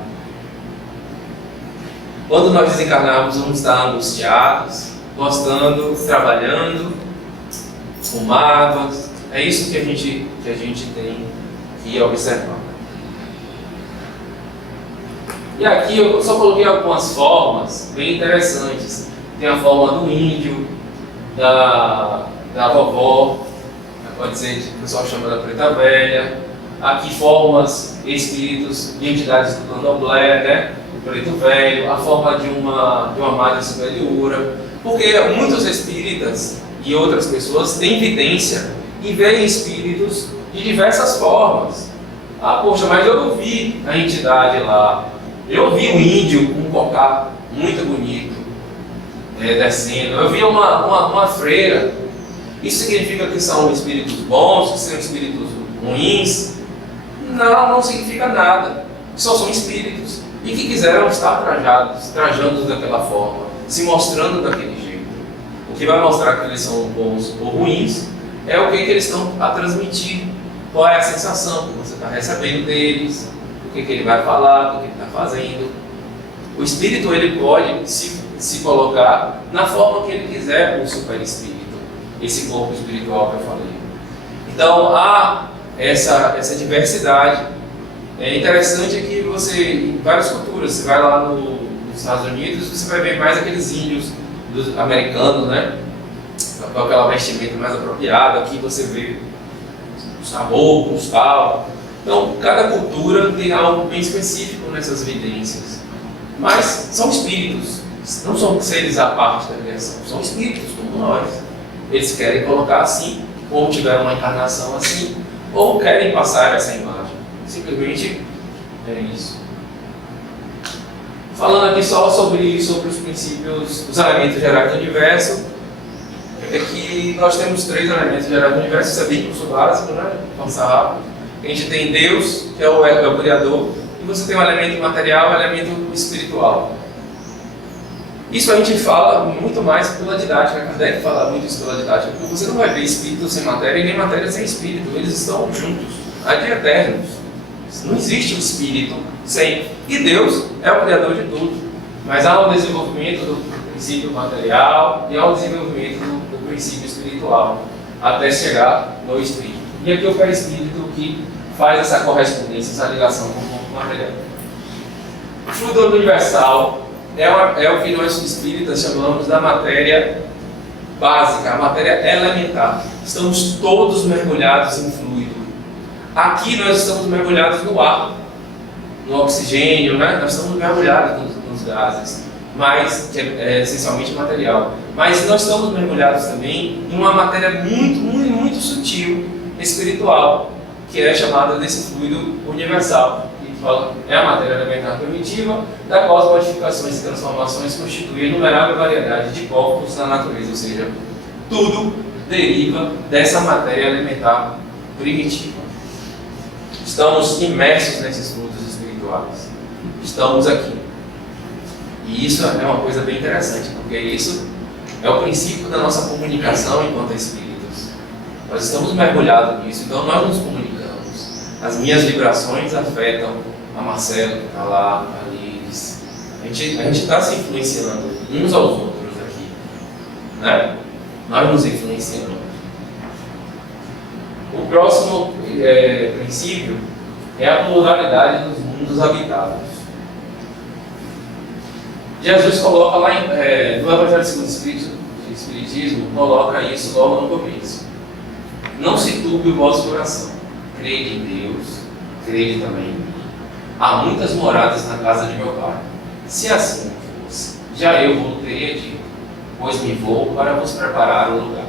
Quando nós desencarnarmos, vamos estar angustiados, gostando, trabalhando, com mágoas. É isso que a gente tem que observar. E aqui eu só coloquei algumas formas bem interessantes. Tem a forma do índio, da vovó, pode ser que o pessoal chama da preta velha. Aqui formas, espíritos de entidades do candomblé, né? O preto velho, a forma de uma madre superiora. Porque muitos espíritas e outras pessoas têm evidência e veem espíritos de diversas formas. Poxa, mas eu vi a entidade lá. Eu vi um índio com um cocá muito bonito descendo. Eu vi uma freira. Isso significa que são espíritos bons, que são espíritos ruins? Não significa nada. Só são espíritos. E que quiseram estar trajando daquela forma, se mostrando daquele jeito. O que vai mostrar que eles são bons ou ruins é o que eles estão a transmitir. Qual é a sensação que você está recebendo deles, o que ele vai falar, o que ele está fazendo. O espírito ele pode se colocar na forma que ele quiser, o superespírito, esse corpo espiritual que eu falei. Então há essa diversidade. É interessante que você, em várias culturas, você vai lá nos Estados Unidos, você vai ver mais aqueles índios americanos, né? Com aquela vestimenta mais apropriada. Aqui você vê os caboclos e tal. Então, cada cultura tem algo bem específico nessas evidências. Mas são espíritos, não são seres à parte da criação, são espíritos como nós. Eles querem colocar assim, ou tiveram uma encarnação assim, ou querem passar essa imagem. Simplesmente é isso. Falando aqui só sobre os princípios, os elementos gerais do universo, é que nós temos 3 elementos gerais do universo, isso é bem curso básico, né? Passar rápido. A gente tem Deus, que é o Criador, e você tem o elemento material e o elemento espiritual. Isso a gente fala muito mais pela didática, Kardec fala muito isso pela didática, porque você não vai ver espírito sem matéria e nem matéria sem espírito, eles estão juntos, ad eternos. Não existe o espírito sem. E Deus é o criador de tudo. Mas há um desenvolvimento do princípio material e há um desenvolvimento do princípio espiritual, até chegar no espírito. E aqui é o perispírito que faz essa correspondência, essa ligação com o corpo material. O fluido universal é o que nós espíritas chamamos da matéria básica, a matéria elementar. Estamos todos mergulhados em fluido. Aqui nós estamos mergulhados no ar, no oxigênio, né? Nós estamos mergulhados nos gases, mas que é essencialmente material. Mas nós estamos mergulhados também em uma matéria muito, muito, muito sutil, espiritual, que é chamada desse fluido universal. Que fala, é a matéria elementar primitiva, da qual as modificações e transformações constituem inumerável variedade de corpos na natureza, ou seja, tudo deriva dessa matéria elementar primitiva. Estamos imersos nesses fluidos espirituais. Estamos aqui. E isso é uma coisa bem interessante, porque isso é o princípio da nossa comunicação enquanto espíritos. Nós estamos mergulhados nisso, então nós nos comunicamos. As minhas vibrações afetam a Marcelo, que está lá, a Liz. A gente está se influenciando uns aos outros aqui, né? Nós nos influenciamos. O próximo princípio é a pluralidade dos mundos habitados. Jesus coloca lá no Evangelho segundo o Espiritismo, coloca isso logo no começo. Não se turbe o vosso coração. Crede em Deus, crede também em mim. Há muitas moradas na casa de meu Pai. Se assim não fosse, já eu vos teria dito, pois me vou para vos preparar um lugar.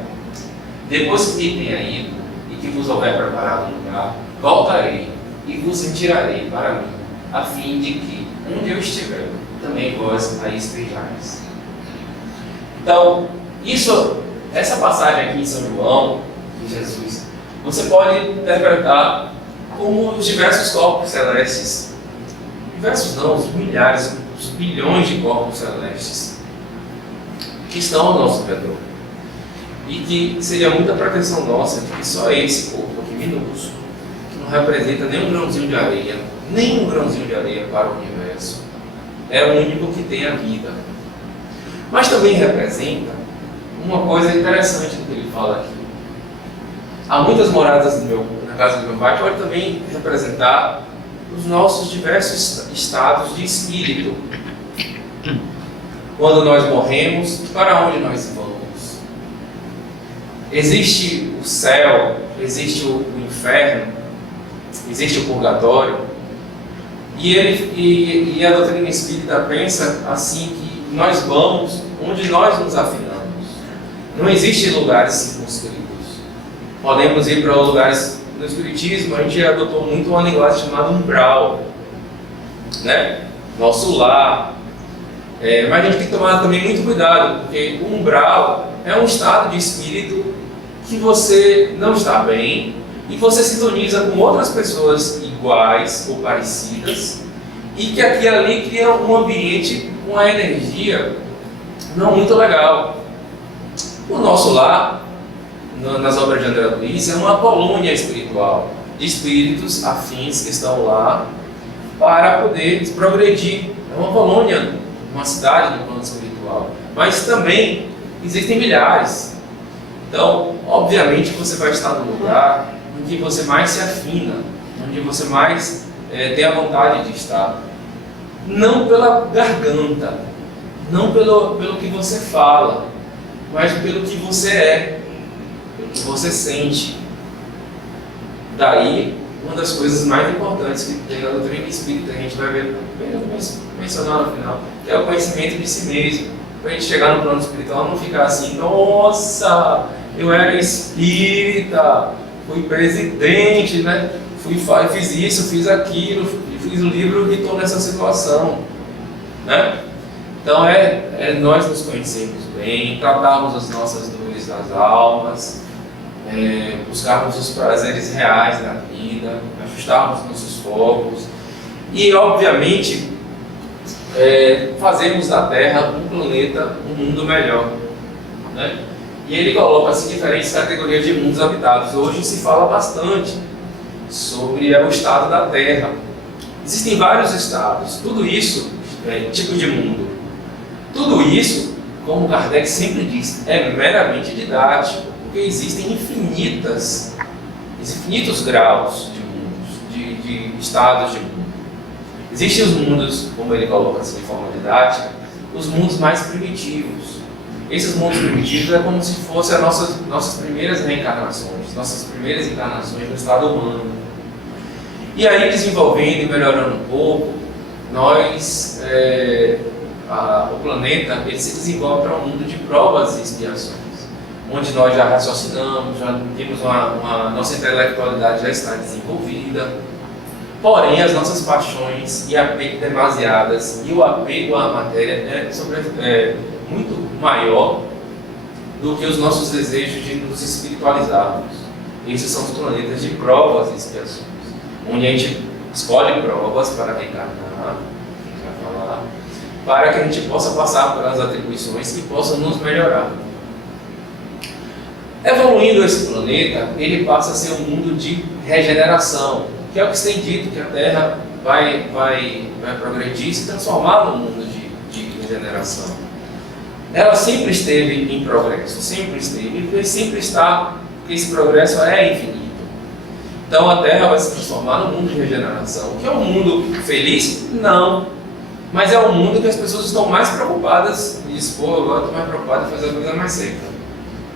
Depois que me tenha ido e que vos houver preparado um lugar, voltarei e vos retirarei para mim, a fim de que, onde eu estiver, também vós aí estejais. Então, essa passagem aqui em São João, de Jesus, você pode interpretar como os diversos corpos celestes, diversos não, os milhares, os bilhões de corpos celestes que estão ao nosso redor. E que seria muita pretensão nossa de que só esse corpo aqui minúsculo, que não representa nem um grãozinho de areia para o universo, é o único que tem a vida. Mas também representa uma coisa interessante do que ele fala aqui. Há muitas moradas na casa do meu Pai, pode também representar os nossos diversos estados de espírito. Quando nós morremos, para onde nós vamos? Existe o céu, existe o inferno, existe o purgatório. E a doutrina espírita pensa assim que nós vamos onde nós nos afinamos. Não existem lugares circunscritos. Podemos ir para lugares. No Espiritismo, a gente adotou muito uma linguagem chamada umbral, né? Nosso lar. Mas a gente tem que tomar também muito cuidado, porque o umbral é um estado de espírito que você não está bem e você sintoniza com outras pessoas iguais ou parecidas e que aqui e ali cria um ambiente com uma energia não muito legal. O nosso lar, nas obras de André Luiz, é uma colônia espiritual de espíritos afins que estão lá para poder progredir. É uma colônia, uma cidade no plano espiritual, mas também existem milhares. Então, obviamente, você vai estar no lugar em que você mais se afina, onde você mais tem a vontade de estar. Não pela garganta, não pelo que você fala, mas pelo que você é, pelo que você sente. Daí, uma das coisas mais importantes que tem na doutrina espírita, a gente vai ver, mencionar no final, que é o conhecimento de si mesmo. Para a gente chegar no plano espiritual, não ficar assim, nossa, eu era espírita, fui presidente, né? Fiz isso, fiz aquilo, fiz um livro e estou nessa situação, né? Então nós nos conhecemos bem, tratarmos as nossas dores das almas, buscarmos os prazeres reais da vida, ajustarmos nossos focos e, obviamente, fazermos da Terra um planeta, um mundo melhor, né? E ele coloca assim diferentes categorias de mundos habitados. Hoje se fala bastante sobre o estado da Terra. Existem vários estados, tudo isso é tipo de mundo. Tudo isso, como Kardec sempre diz, é meramente didático, porque existem infinitos graus de mundos, de estados de mundo. Existem os mundos, como ele coloca assim de forma didática, os mundos mais primitivos. Esses mundos primitivos é como se fossem as nossas primeiras reencarnações, nossas primeiras encarnações no estado humano. E aí, desenvolvendo e melhorando um pouco, o planeta ele se desenvolve para um mundo de provas e expiações, onde nós já raciocinamos, já temos nossa intelectualidade já está desenvolvida, porém as nossas paixões e apego demasiadas e o apego à matéria é muito maior do que os nossos desejos de nos espiritualizarmos. Esses são os planetas de provas e expiações, onde a gente escolhe provas para reencarnar, para que a gente possa passar pelas atribuições e possa nos melhorar. Evoluindo esse planeta, ele passa a ser um mundo de regeneração, que é o que se tem dito, que a Terra vai progredir e se transformar num mundo de regeneração. Ela sempre esteve em progresso, sempre esteve, e sempre está, porque esse progresso é infinito. Então a Terra vai se transformar num mundo de regeneração, que é um mundo feliz? Não. Mas é um mundo que as pessoas estão mais preocupadas em dispor, agora estou mais preocupado em fazer a coisa mais seca.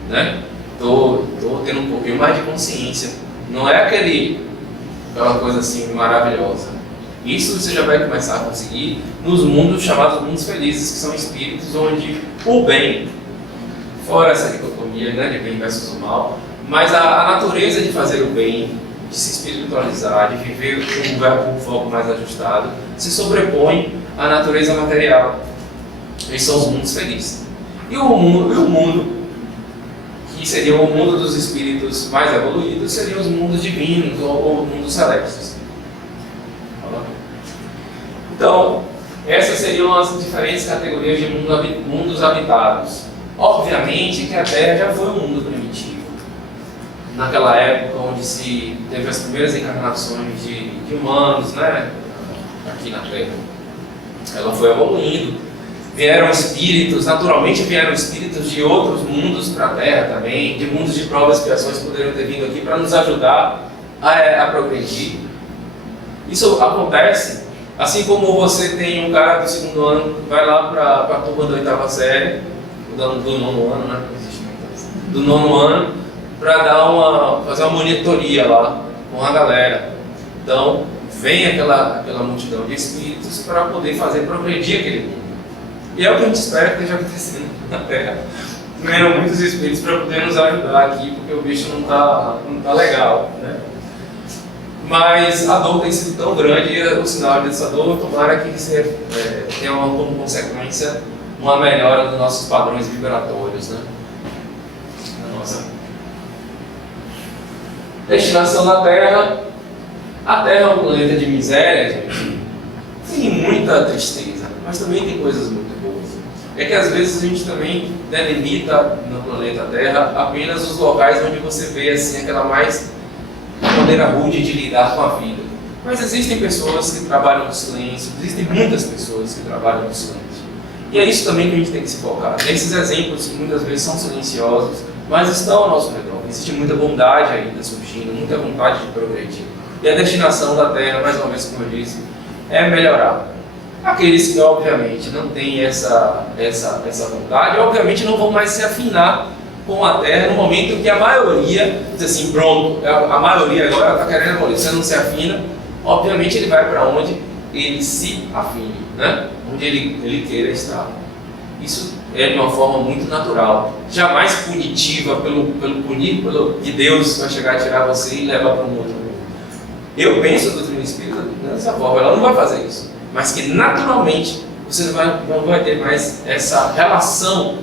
Né? Estou tendo um pouquinho mais de consciência. Não é aquela coisa assim maravilhosa. Isso você já vai começar a conseguir nos mundos chamados mundos felizes, que são espíritos onde o bem, fora essa dicotomia, né, de bem versus o mal, mas a natureza de fazer o bem, de se espiritualizar, de viver com um foco mais ajustado, se sobrepõe à natureza material. Esses são os mundos felizes. E o mundo que seria o mundo dos espíritos mais evoluídos, seriam os mundos divinos ou mundos celestes. Então, essas seriam as diferentes categorias de mundos habitados. Obviamente que a Terra já foi um mundo primitivo. Naquela época onde se teve as primeiras encarnações de humanos, né, aqui na Terra, ela foi evoluindo. Vieram espíritos, naturalmente vieram espíritos de outros mundos para a Terra também, de mundos de provas e expiações poderiam ter vindo aqui para nos ajudar a progredir. Isso acontece, assim como você tem um cara do segundo ano que vai lá para a turma da oitava série, do nono ano, né? Do nono ano, para fazer uma monitoria lá com a galera. Então, vem aquela multidão de espíritos para poder fazer progredir aquele mundo. E é o que a gente espera que esteja acontecendo na Terra. Vieram muitos espíritos para poder nos ajudar aqui, porque o bicho não tá legal, né? Mas a dor tem sido tão grande e o sinal dessa dor, tomara que tenha como consequência uma melhora dos nossos padrões vibratórios, né? Na nossa destinação da Terra. A Terra é um planeta de miséria, gente. Tem muita tristeza, mas também tem coisas muito boas. É que às vezes a gente também delimita no planeta Terra apenas os locais onde você vê assim, aquela maneira rude de lidar com a vida. Mas existem pessoas que trabalham no silêncio, existem muitas pessoas que trabalham no silêncio. E é isso também que a gente tem que se focar. Esses exemplos que muitas vezes são silenciosos, mas estão ao nosso redor. Existe muita bondade ainda surgindo, muita vontade de progredir. E a destinação da Terra, mais uma vez como eu disse, é melhorar. Aqueles que obviamente não têm essa vontade, obviamente não vão mais se afinar com a Terra no momento que a maioria diz assim, pronto, a maioria agora está querendo evoluir. Você não se afina, obviamente ele vai para onde ele se afine, né? Onde ele queira estar. Isso é de uma forma muito natural, jamais punitiva que Deus vai chegar a tirar você e levar para um outro mundo. Eu penso a doutrina espírita dessa forma, ela não vai fazer isso, mas que naturalmente você não vai ter mais essa relação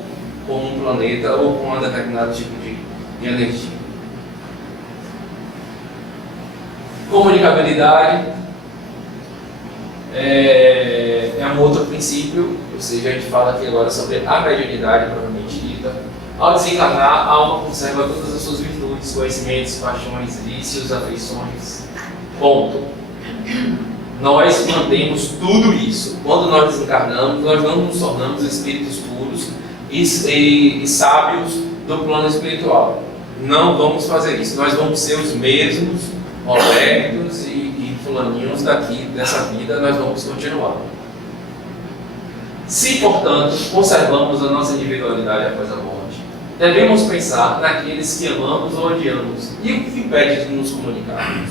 com um planeta ou com um determinado tipo de energia. Comunicabilidade é um outro princípio, ou seja, a gente fala aqui agora sobre a mediunidade propriamente dita. Ao desencarnar, a alma conserva todas as suas virtudes virtudes, conhecimentos, paixões, vícios, afeições. Ponto. Nós mantemos tudo isso. Quando nós desencarnamos, nós não nos tornamos espíritos puros e sábios do plano espiritual. Não vamos fazer isso. Nós vamos ser os mesmos Robertos e fulaninhos daqui, dessa vida, nós vamos continuar. Se, portanto, conservamos a nossa individualidade após a morte, devemos pensar naqueles que amamos ou odiamos e o que impede de nos comunicarmos.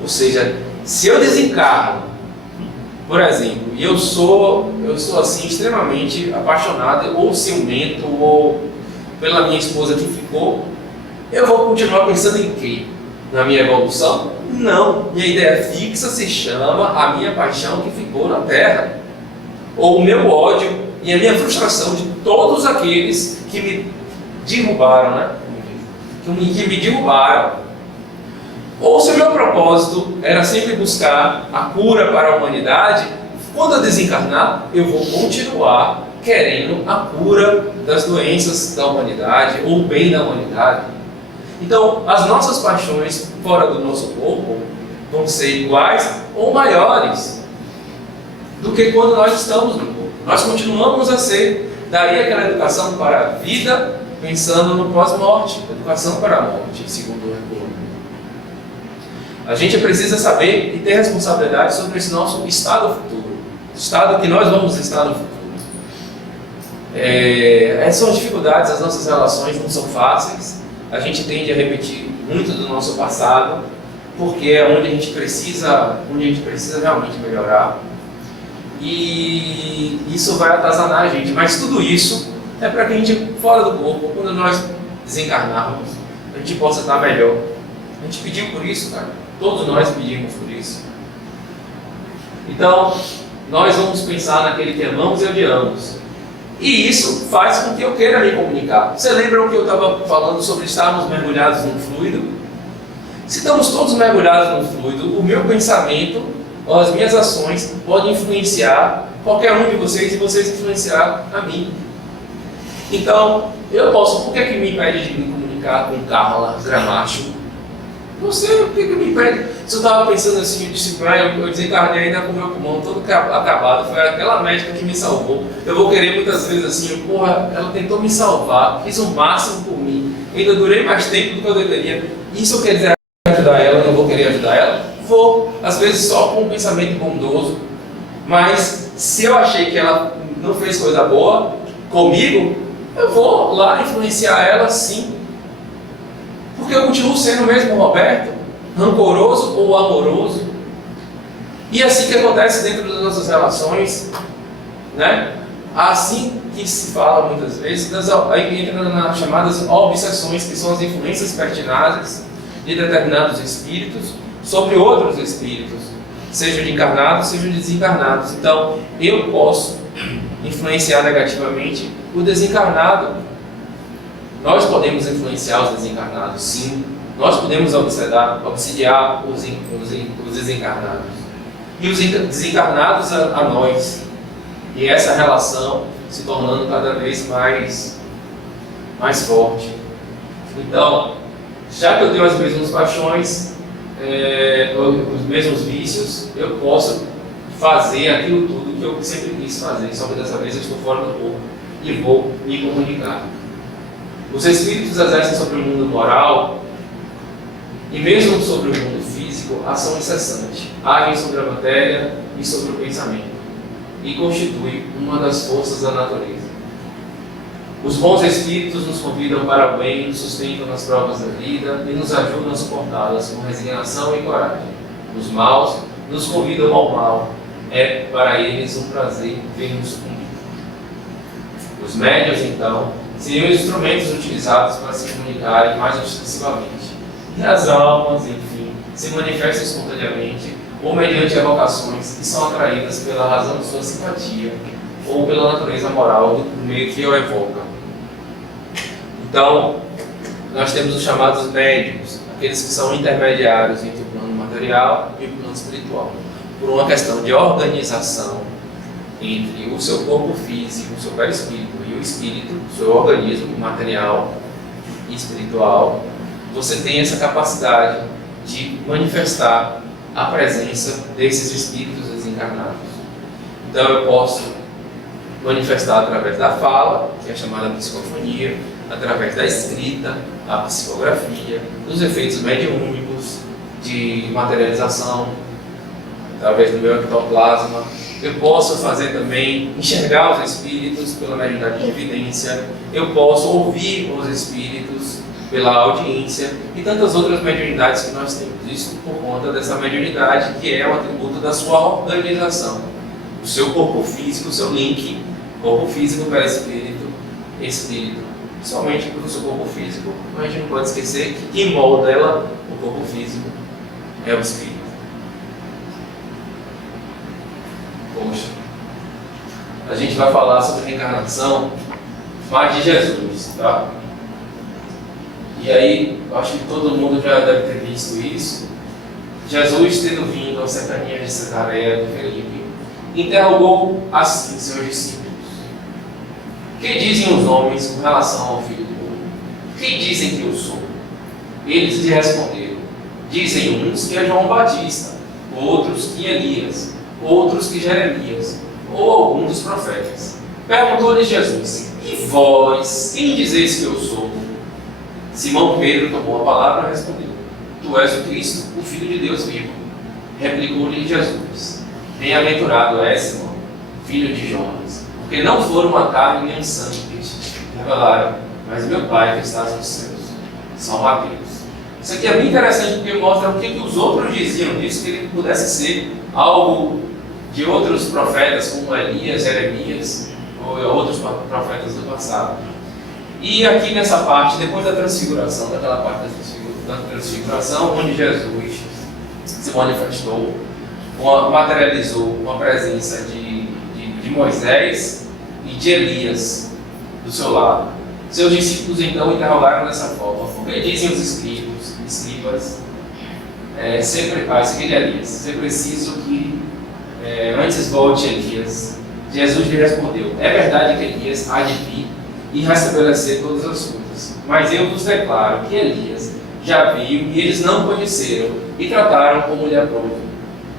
Ou seja, se eu desencarno, por exemplo, e eu sou assim extremamente apaixonado ou ciumento ou pela minha esposa que ficou, eu vou continuar pensando em quê? Na minha evolução? Não. Minha ideia fixa se chama a minha paixão que ficou na Terra. Ou o meu ódio e a minha frustração de todos aqueles que me derrubaram, né? Que me derrubaram. Ou se o meu propósito era sempre buscar a cura para a humanidade, quando eu desencarnar, eu vou continuar querendo a cura das doenças da humanidade ou o bem da humanidade. Então, as nossas paixões fora do nosso corpo vão ser iguais ou maiores do que quando nós estamos no corpo. Nós continuamos a ser, daí aquela educação para a vida, pensando no pós-morte, educação para a morte, segundo o Record. A gente precisa saber e ter responsabilidade sobre esse nosso estado futuro, estado que nós vamos estar no futuro. Essas são dificuldades, as nossas relações não são fáceis. A gente tende a repetir muito do nosso passado, porque é onde a gente precisa realmente melhorar. E isso vai atazanar a gente. Mas tudo isso é para que a gente, fora do corpo, quando nós desencarnarmos, a gente possa estar melhor. A gente pediu por isso, cara. Todos nós pedimos por isso. Então, nós vamos pensar naquele que amamos e odiamos. E isso faz com que eu queira me comunicar. Você lembra o que eu estava falando sobre estarmos mergulhados num fluido? Se estamos todos mergulhados num fluido, o meu pensamento ou as minhas ações podem influenciar qualquer um de vocês e vocês influenciar a mim. Então, eu posso, por que me impede de me comunicar com Carla Gramacho? Não sei, o que me impede? Se eu estava pensando assim, eu disse, eu desencarnei ainda com o meu pulmão todo acabado, foi aquela médica que me salvou. Eu vou querer muitas vezes assim, porra, ela tentou me salvar, fiz o máximo por mim, ainda durei mais tempo do que eu deveria. Isso eu quero dizer ajudar ela, não vou querer ajudar ela? Vou, às vezes só com um pensamento bondoso, mas se eu achei que ela não fez coisa boa comigo, eu vou lá influenciar ela sim. Porque eu continuo sendo o mesmo Roberto, rancoroso ou amoroso. E é assim que acontece dentro das nossas relações, né? Assim que se fala muitas vezes, aí entra nas chamadas obsessões, que são as influências pertinazes de determinados espíritos sobre outros espíritos, sejam de encarnados, sejam de desencarnados. Então, eu posso influenciar negativamente o desencarnado. Nós podemos influenciar os desencarnados, sim. Nós podemos obsidiar os desencarnados. E os desencarnados a nós. E essa relação se tornando cada vez mais forte. Então, já que eu tenho as mesmas paixões, os mesmos vícios, eu posso fazer aquilo tudo que eu sempre quis fazer. Só que dessa vez eu estou fora do corpo e vou me comunicar. Os espíritos exercem sobre o mundo moral e mesmo sobre o mundo físico ação incessante. Agem sobre a matéria e sobre o pensamento e constituem uma das forças da natureza. Os bons espíritos nos convidam para o bem, nos sustentam nas provas da vida e nos ajudam a suportá-las com resignação e coragem. Os maus nos convidam ao mal. É para eles um prazer ver-nos sucumbir. Os médiuns, então, seriam instrumentos utilizados para se comunicarem mais ostensivamente. E as almas, enfim, se manifestam espontaneamente ou mediante evocações que são atraídas pela razão de sua simpatia ou pela natureza moral do meio que o evoca. Então, nós temos os chamados médiuns, aqueles que são intermediários entre o plano material e o plano espiritual, por uma questão de organização entre o seu corpo físico, o seu perispírito e o espírito, o seu organismo material e espiritual, você tem essa capacidade de manifestar a presença desses espíritos desencarnados. Então eu posso manifestar através da fala, que é chamada psicofonia, através da escrita, a psicografia, dos efeitos mediúnicos, de materialização, através do meu ectoplasma. Eu posso fazer também, enxergar os espíritos pela mediunidade de evidência. Eu posso ouvir os espíritos pela audiência e tantas outras mediunidades que nós temos. Isso por conta dessa mediunidade, que é um atributo da sua organização. O seu corpo físico, o seu link, corpo físico para espírito, espírito. Somente pelo seu corpo físico, mas a gente não pode esquecer que quem modela o corpo físico é o espírito. Poxa, a gente vai falar sobre reencarnação, mas de Jesus, tá? E aí, eu acho que todo mundo já deve ter visto isso. Jesus, tendo vindo às cercanias de Cesareia de Felipe, interrogou assim seus discípulos: que dizem os homens com relação ao Filho do Homem? Quem dizem que eu sou? Eles lhe responderam: dizem uns que é João Batista, outros que Elias, outros que Jeremias, ou algum dos profetas. Perguntou-lhe Jesus: e vós, quem dizeis que eu sou? Simão Pedro tomou a palavra e respondeu: tu és o Cristo, o Filho de Deus vivo. Replicou-lhe Jesus: bem-aventurado és, Simão, filho de Jonas, porque não foram a carne nem o sangue que te revelaram, mas meu Pai que estás nos céus. São Mateus. Isso aqui é bem interessante porque mostra o que os outros diziam disso, que ele pudesse ser algo de outros profetas, como Elias, Jeremias, ou outros profetas do passado. E aqui nessa parte, depois da transfiguração, daquela parte da transfiguração, onde Jesus se manifestou, materializou com a presença de Moisés e de Elias do seu lado. Seus discípulos então interrogaram dessa forma: por que dizem os escribas, seguinte Elias, ser preciso que antes volte Elias? Jesus lhe respondeu: é verdade que Elias há de vir e restabelecer todas as coisas, mas eu vos declaro que Elias já viu e eles não conheceram e trataram como lhe aprouve,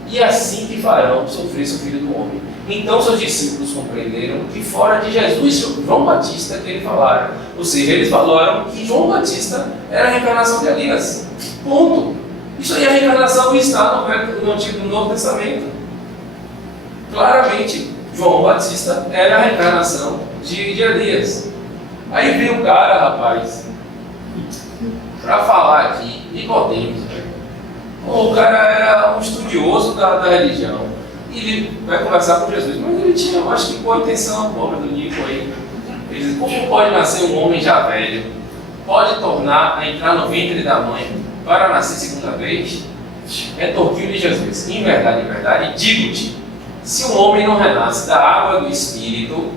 e assim que farão sofrer o Filho do Homem. Então seus discípulos compreenderam que fora de Jesus e João Batista que ele falaram, ou seja, eles falaram que João Batista era a reencarnação de Elias. Ponto. Isso aí, a reencarnação está no Novo Testamento. Claramente, João Batista era a reencarnação de Elias. Aí veio o cara, rapaz, para falar aqui, Nicodemos, o cara era um estudioso da religião, e ele vai conversar com Jesus, mas ele tinha, eu acho que boa intenção, pobre do Nico aí. Ele diz: como pode nascer um homem já velho? Pode tornar a entrar no ventre da mãe para nascer segunda vez? Retorquiu-lhe Jesus: em verdade, digo-te, se um homem não renasce da água do Espírito,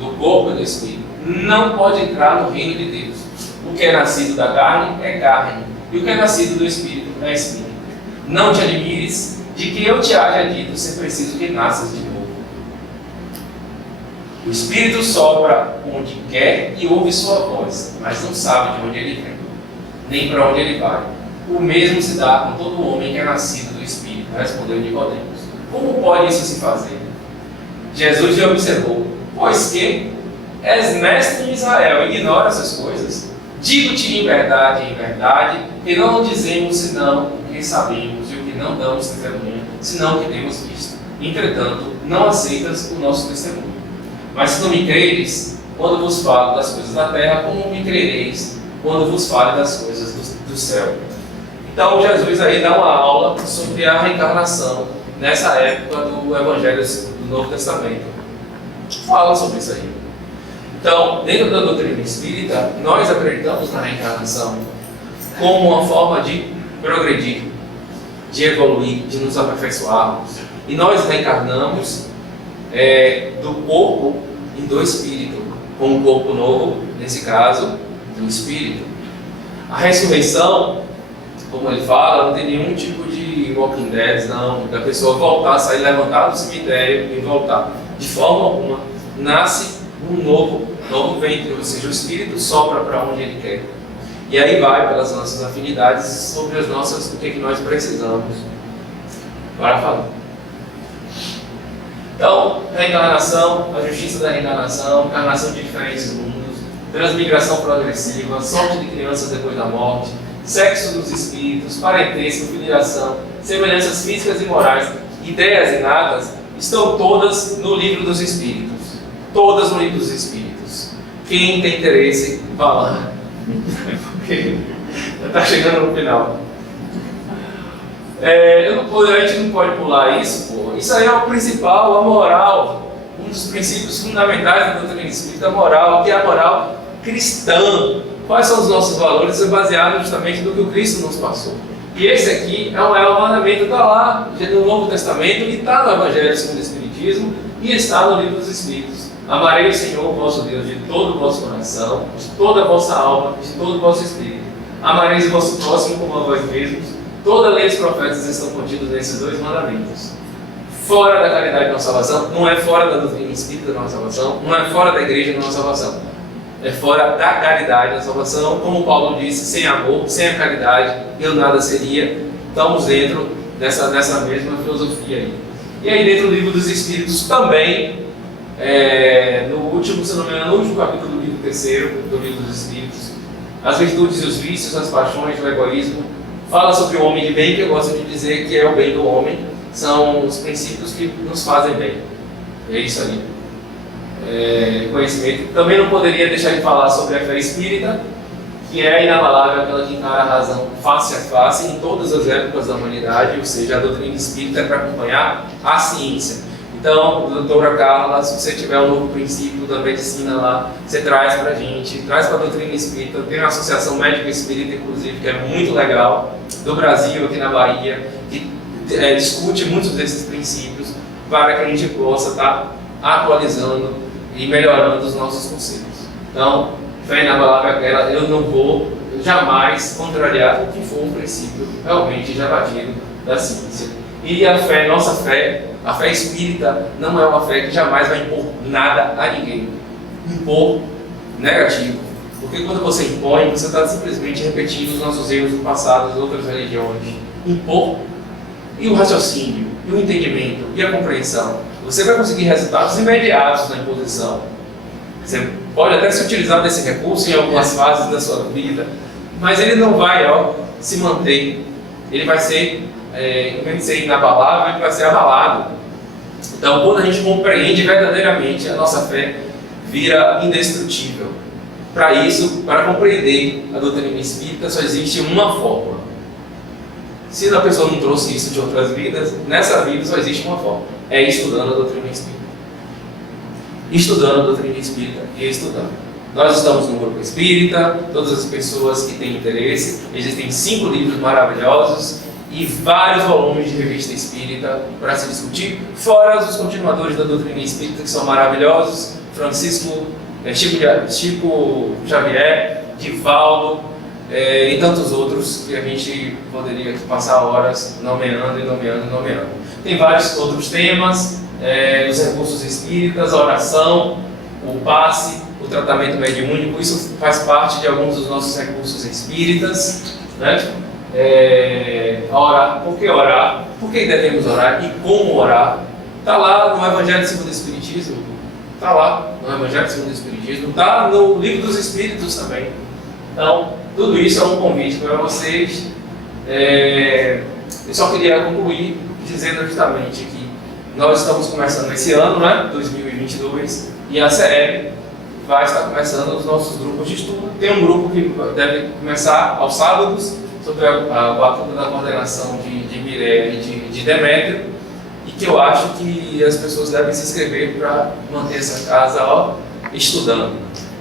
do corpo e do Espírito, não pode entrar no reino de Deus. O que é nascido da carne é carne, e o que é nascido do Espírito é Espírito. Não te admires de que eu te haja dito ser preciso que nasças de novo. O Espírito sopra onde quer e ouve sua voz, mas não sabe de onde ele vem, nem para onde ele vai. O mesmo se dá com todo homem que é nascido do Espírito, respondeu Nicodemos. Como pode isso se fazer? Jesus lhe observou: pois que és mestre em Israel e ignora essas coisas? Digo-te em verdade, que não dizemos senão o que sabemos, e o que não damos testemunho, senão o que temos visto. Entretanto, não aceitas o nosso testemunho. Mas se não me creres, quando vos falo das coisas da terra, como me crereis quando vos falo das coisas do céu? Então Jesus aí dá uma aula sobre a reencarnação nessa época do Evangelho do Novo Testamento. Fala sobre isso aí. Então, dentro da doutrina espírita, nós acreditamos na reencarnação como uma forma de progredir, de evoluir, de nos aperfeiçoarmos. E nós reencarnamos do corpo e do espírito, com um corpo novo, nesse caso, do espírito. A ressurreição, como ele fala, não tem nenhum tipo de walking dead, não, da pessoa voltar, sair, levantar do cemitério e voltar. De forma alguma, nasce um novo ventre, ou seja, o espírito sopra para onde ele quer. E aí vai pelas nossas afinidades sobre as nossas, o que nós precisamos para falar. Então, reencarnação, a justiça da reencarnação, encarnação de diferentes mundos, transmigração progressiva, sorte de crianças depois da morte, sexo dos espíritos, parentesco, filiação, semelhanças físicas e morais, ideias inatas, estão todas no livro dos espíritos. Todas no livro dos espíritos. Quem tem interesse, vá lá. Porque já está chegando no final. A gente não pode pular isso, pô. Isso aí é o principal, a moral. Um dos princípios fundamentais da doutrina espírita, a moral, que é a moral cristã. Quais são os nossos valores? Isso é baseado justamente no que o Cristo nos passou. E esse aqui é um mandamento, está lá no Novo Testamento, e está no Evangelho segundo o Espiritismo, e está no Livro dos Espíritos. Amarei o Senhor, vosso Deus, de todo o vosso coração, de toda a vossa alma, de todo o vosso espírito. Amareis o vosso próximo como a vós mesmos. Toda a lei e os profetas estão contidos nesses dois mandamentos. Fora da caridade não há salvação, não é fora da doutrina espírita não há salvação, não é fora da igreja não há salvação. É fora da caridade da salvação, como Paulo disse, sem amor, sem a caridade, eu nada seria. Estamos dentro dessa mesma filosofia aí. E aí dentro do Livro dos Espíritos também, no último, se não me engano, no último capítulo do livro 3º do Livro dos Espíritos, as virtudes e os vícios, as paixões, o egoísmo, fala sobre o homem de bem, que eu gosto de dizer que é o bem do homem, são os princípios que nos fazem bem. É isso aí. Conhecimento. Também não poderia deixar de falar sobre a fé espírita, que é inabalável, aquela que encara a razão face a face em todas as épocas da humanidade, ou seja, a doutrina espírita é para acompanhar a ciência. Então, doutora Carla, se você tiver um novo princípio da medicina lá, você traz para a gente, traz para a doutrina espírita. Tem uma associação médica espírita, inclusive, que é muito legal, do Brasil, aqui na Bahia, que discute muitos desses princípios para que a gente possa estar atualizando e melhorando os nossos conceitos. Então, fé inabalável é aquela, eu não vou jamais contrariar o que for um princípio realmente já batido da ciência. E a fé, nossa fé, a fé espírita, não é uma fé que jamais vai impor nada a ninguém. Impor negativo. Porque quando você impõe, você está simplesmente repetindo os nossos erros do passado, das outras religiões. Impor. E o raciocínio, e o entendimento, e a compreensão. Você vai conseguir resultados imediatos na imposição. Você pode até se utilizar desse recurso em algumas fases da sua vida, mas ele não vai se manter. Ele vai ser, em vez de ser inabalável, ele vai ser abalado. Então, quando a gente compreende verdadeiramente, a nossa fé vira indestrutível. Para isso, para compreender a doutrina espírita, só existe uma fórmula. Se a pessoa não trouxe isso de outras vidas, nessa vida só existe uma forma. É estudando a doutrina espírita. Estudando a doutrina espírita e estudando. Nós estamos no grupo espírita, todas as pessoas que têm interesse. Existem 5 livros maravilhosos e vários volumes de revista espírita para se discutir, fora os continuadores da doutrina espírita, que são maravilhosos: Chico Xavier, Divaldo, e tantos outros que a gente poderia passar horas nomeando. Tem vários outros temas, os recursos espíritas, a oração, o passe, o tratamento mediúnico. Isso faz parte de alguns dos nossos recursos espíritas, né? Orar. Por que orar? Por que devemos orar e como orar? Está lá no Evangelho segundo o Espiritismo, está lá no Evangelho segundo o Espiritismo, está no Livro dos Espíritos também. Então, tudo isso é um convite para vocês. Eu só queria concluir dizendo justamente que nós estamos começando esse ano, né, 2022, e a CEREB vai estar começando os nossos grupos de estudo. Tem um grupo que deve começar aos sábados, sobre a batuta da coordenação de Mireia e de Demétrio, e que eu acho que as pessoas devem se inscrever para manter essa casa estudando.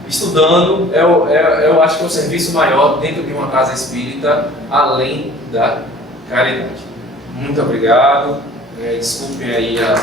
Estudando, eu acho que é o serviço maior dentro de uma casa espírita, além da caridade. Muito obrigado. Desculpem aí a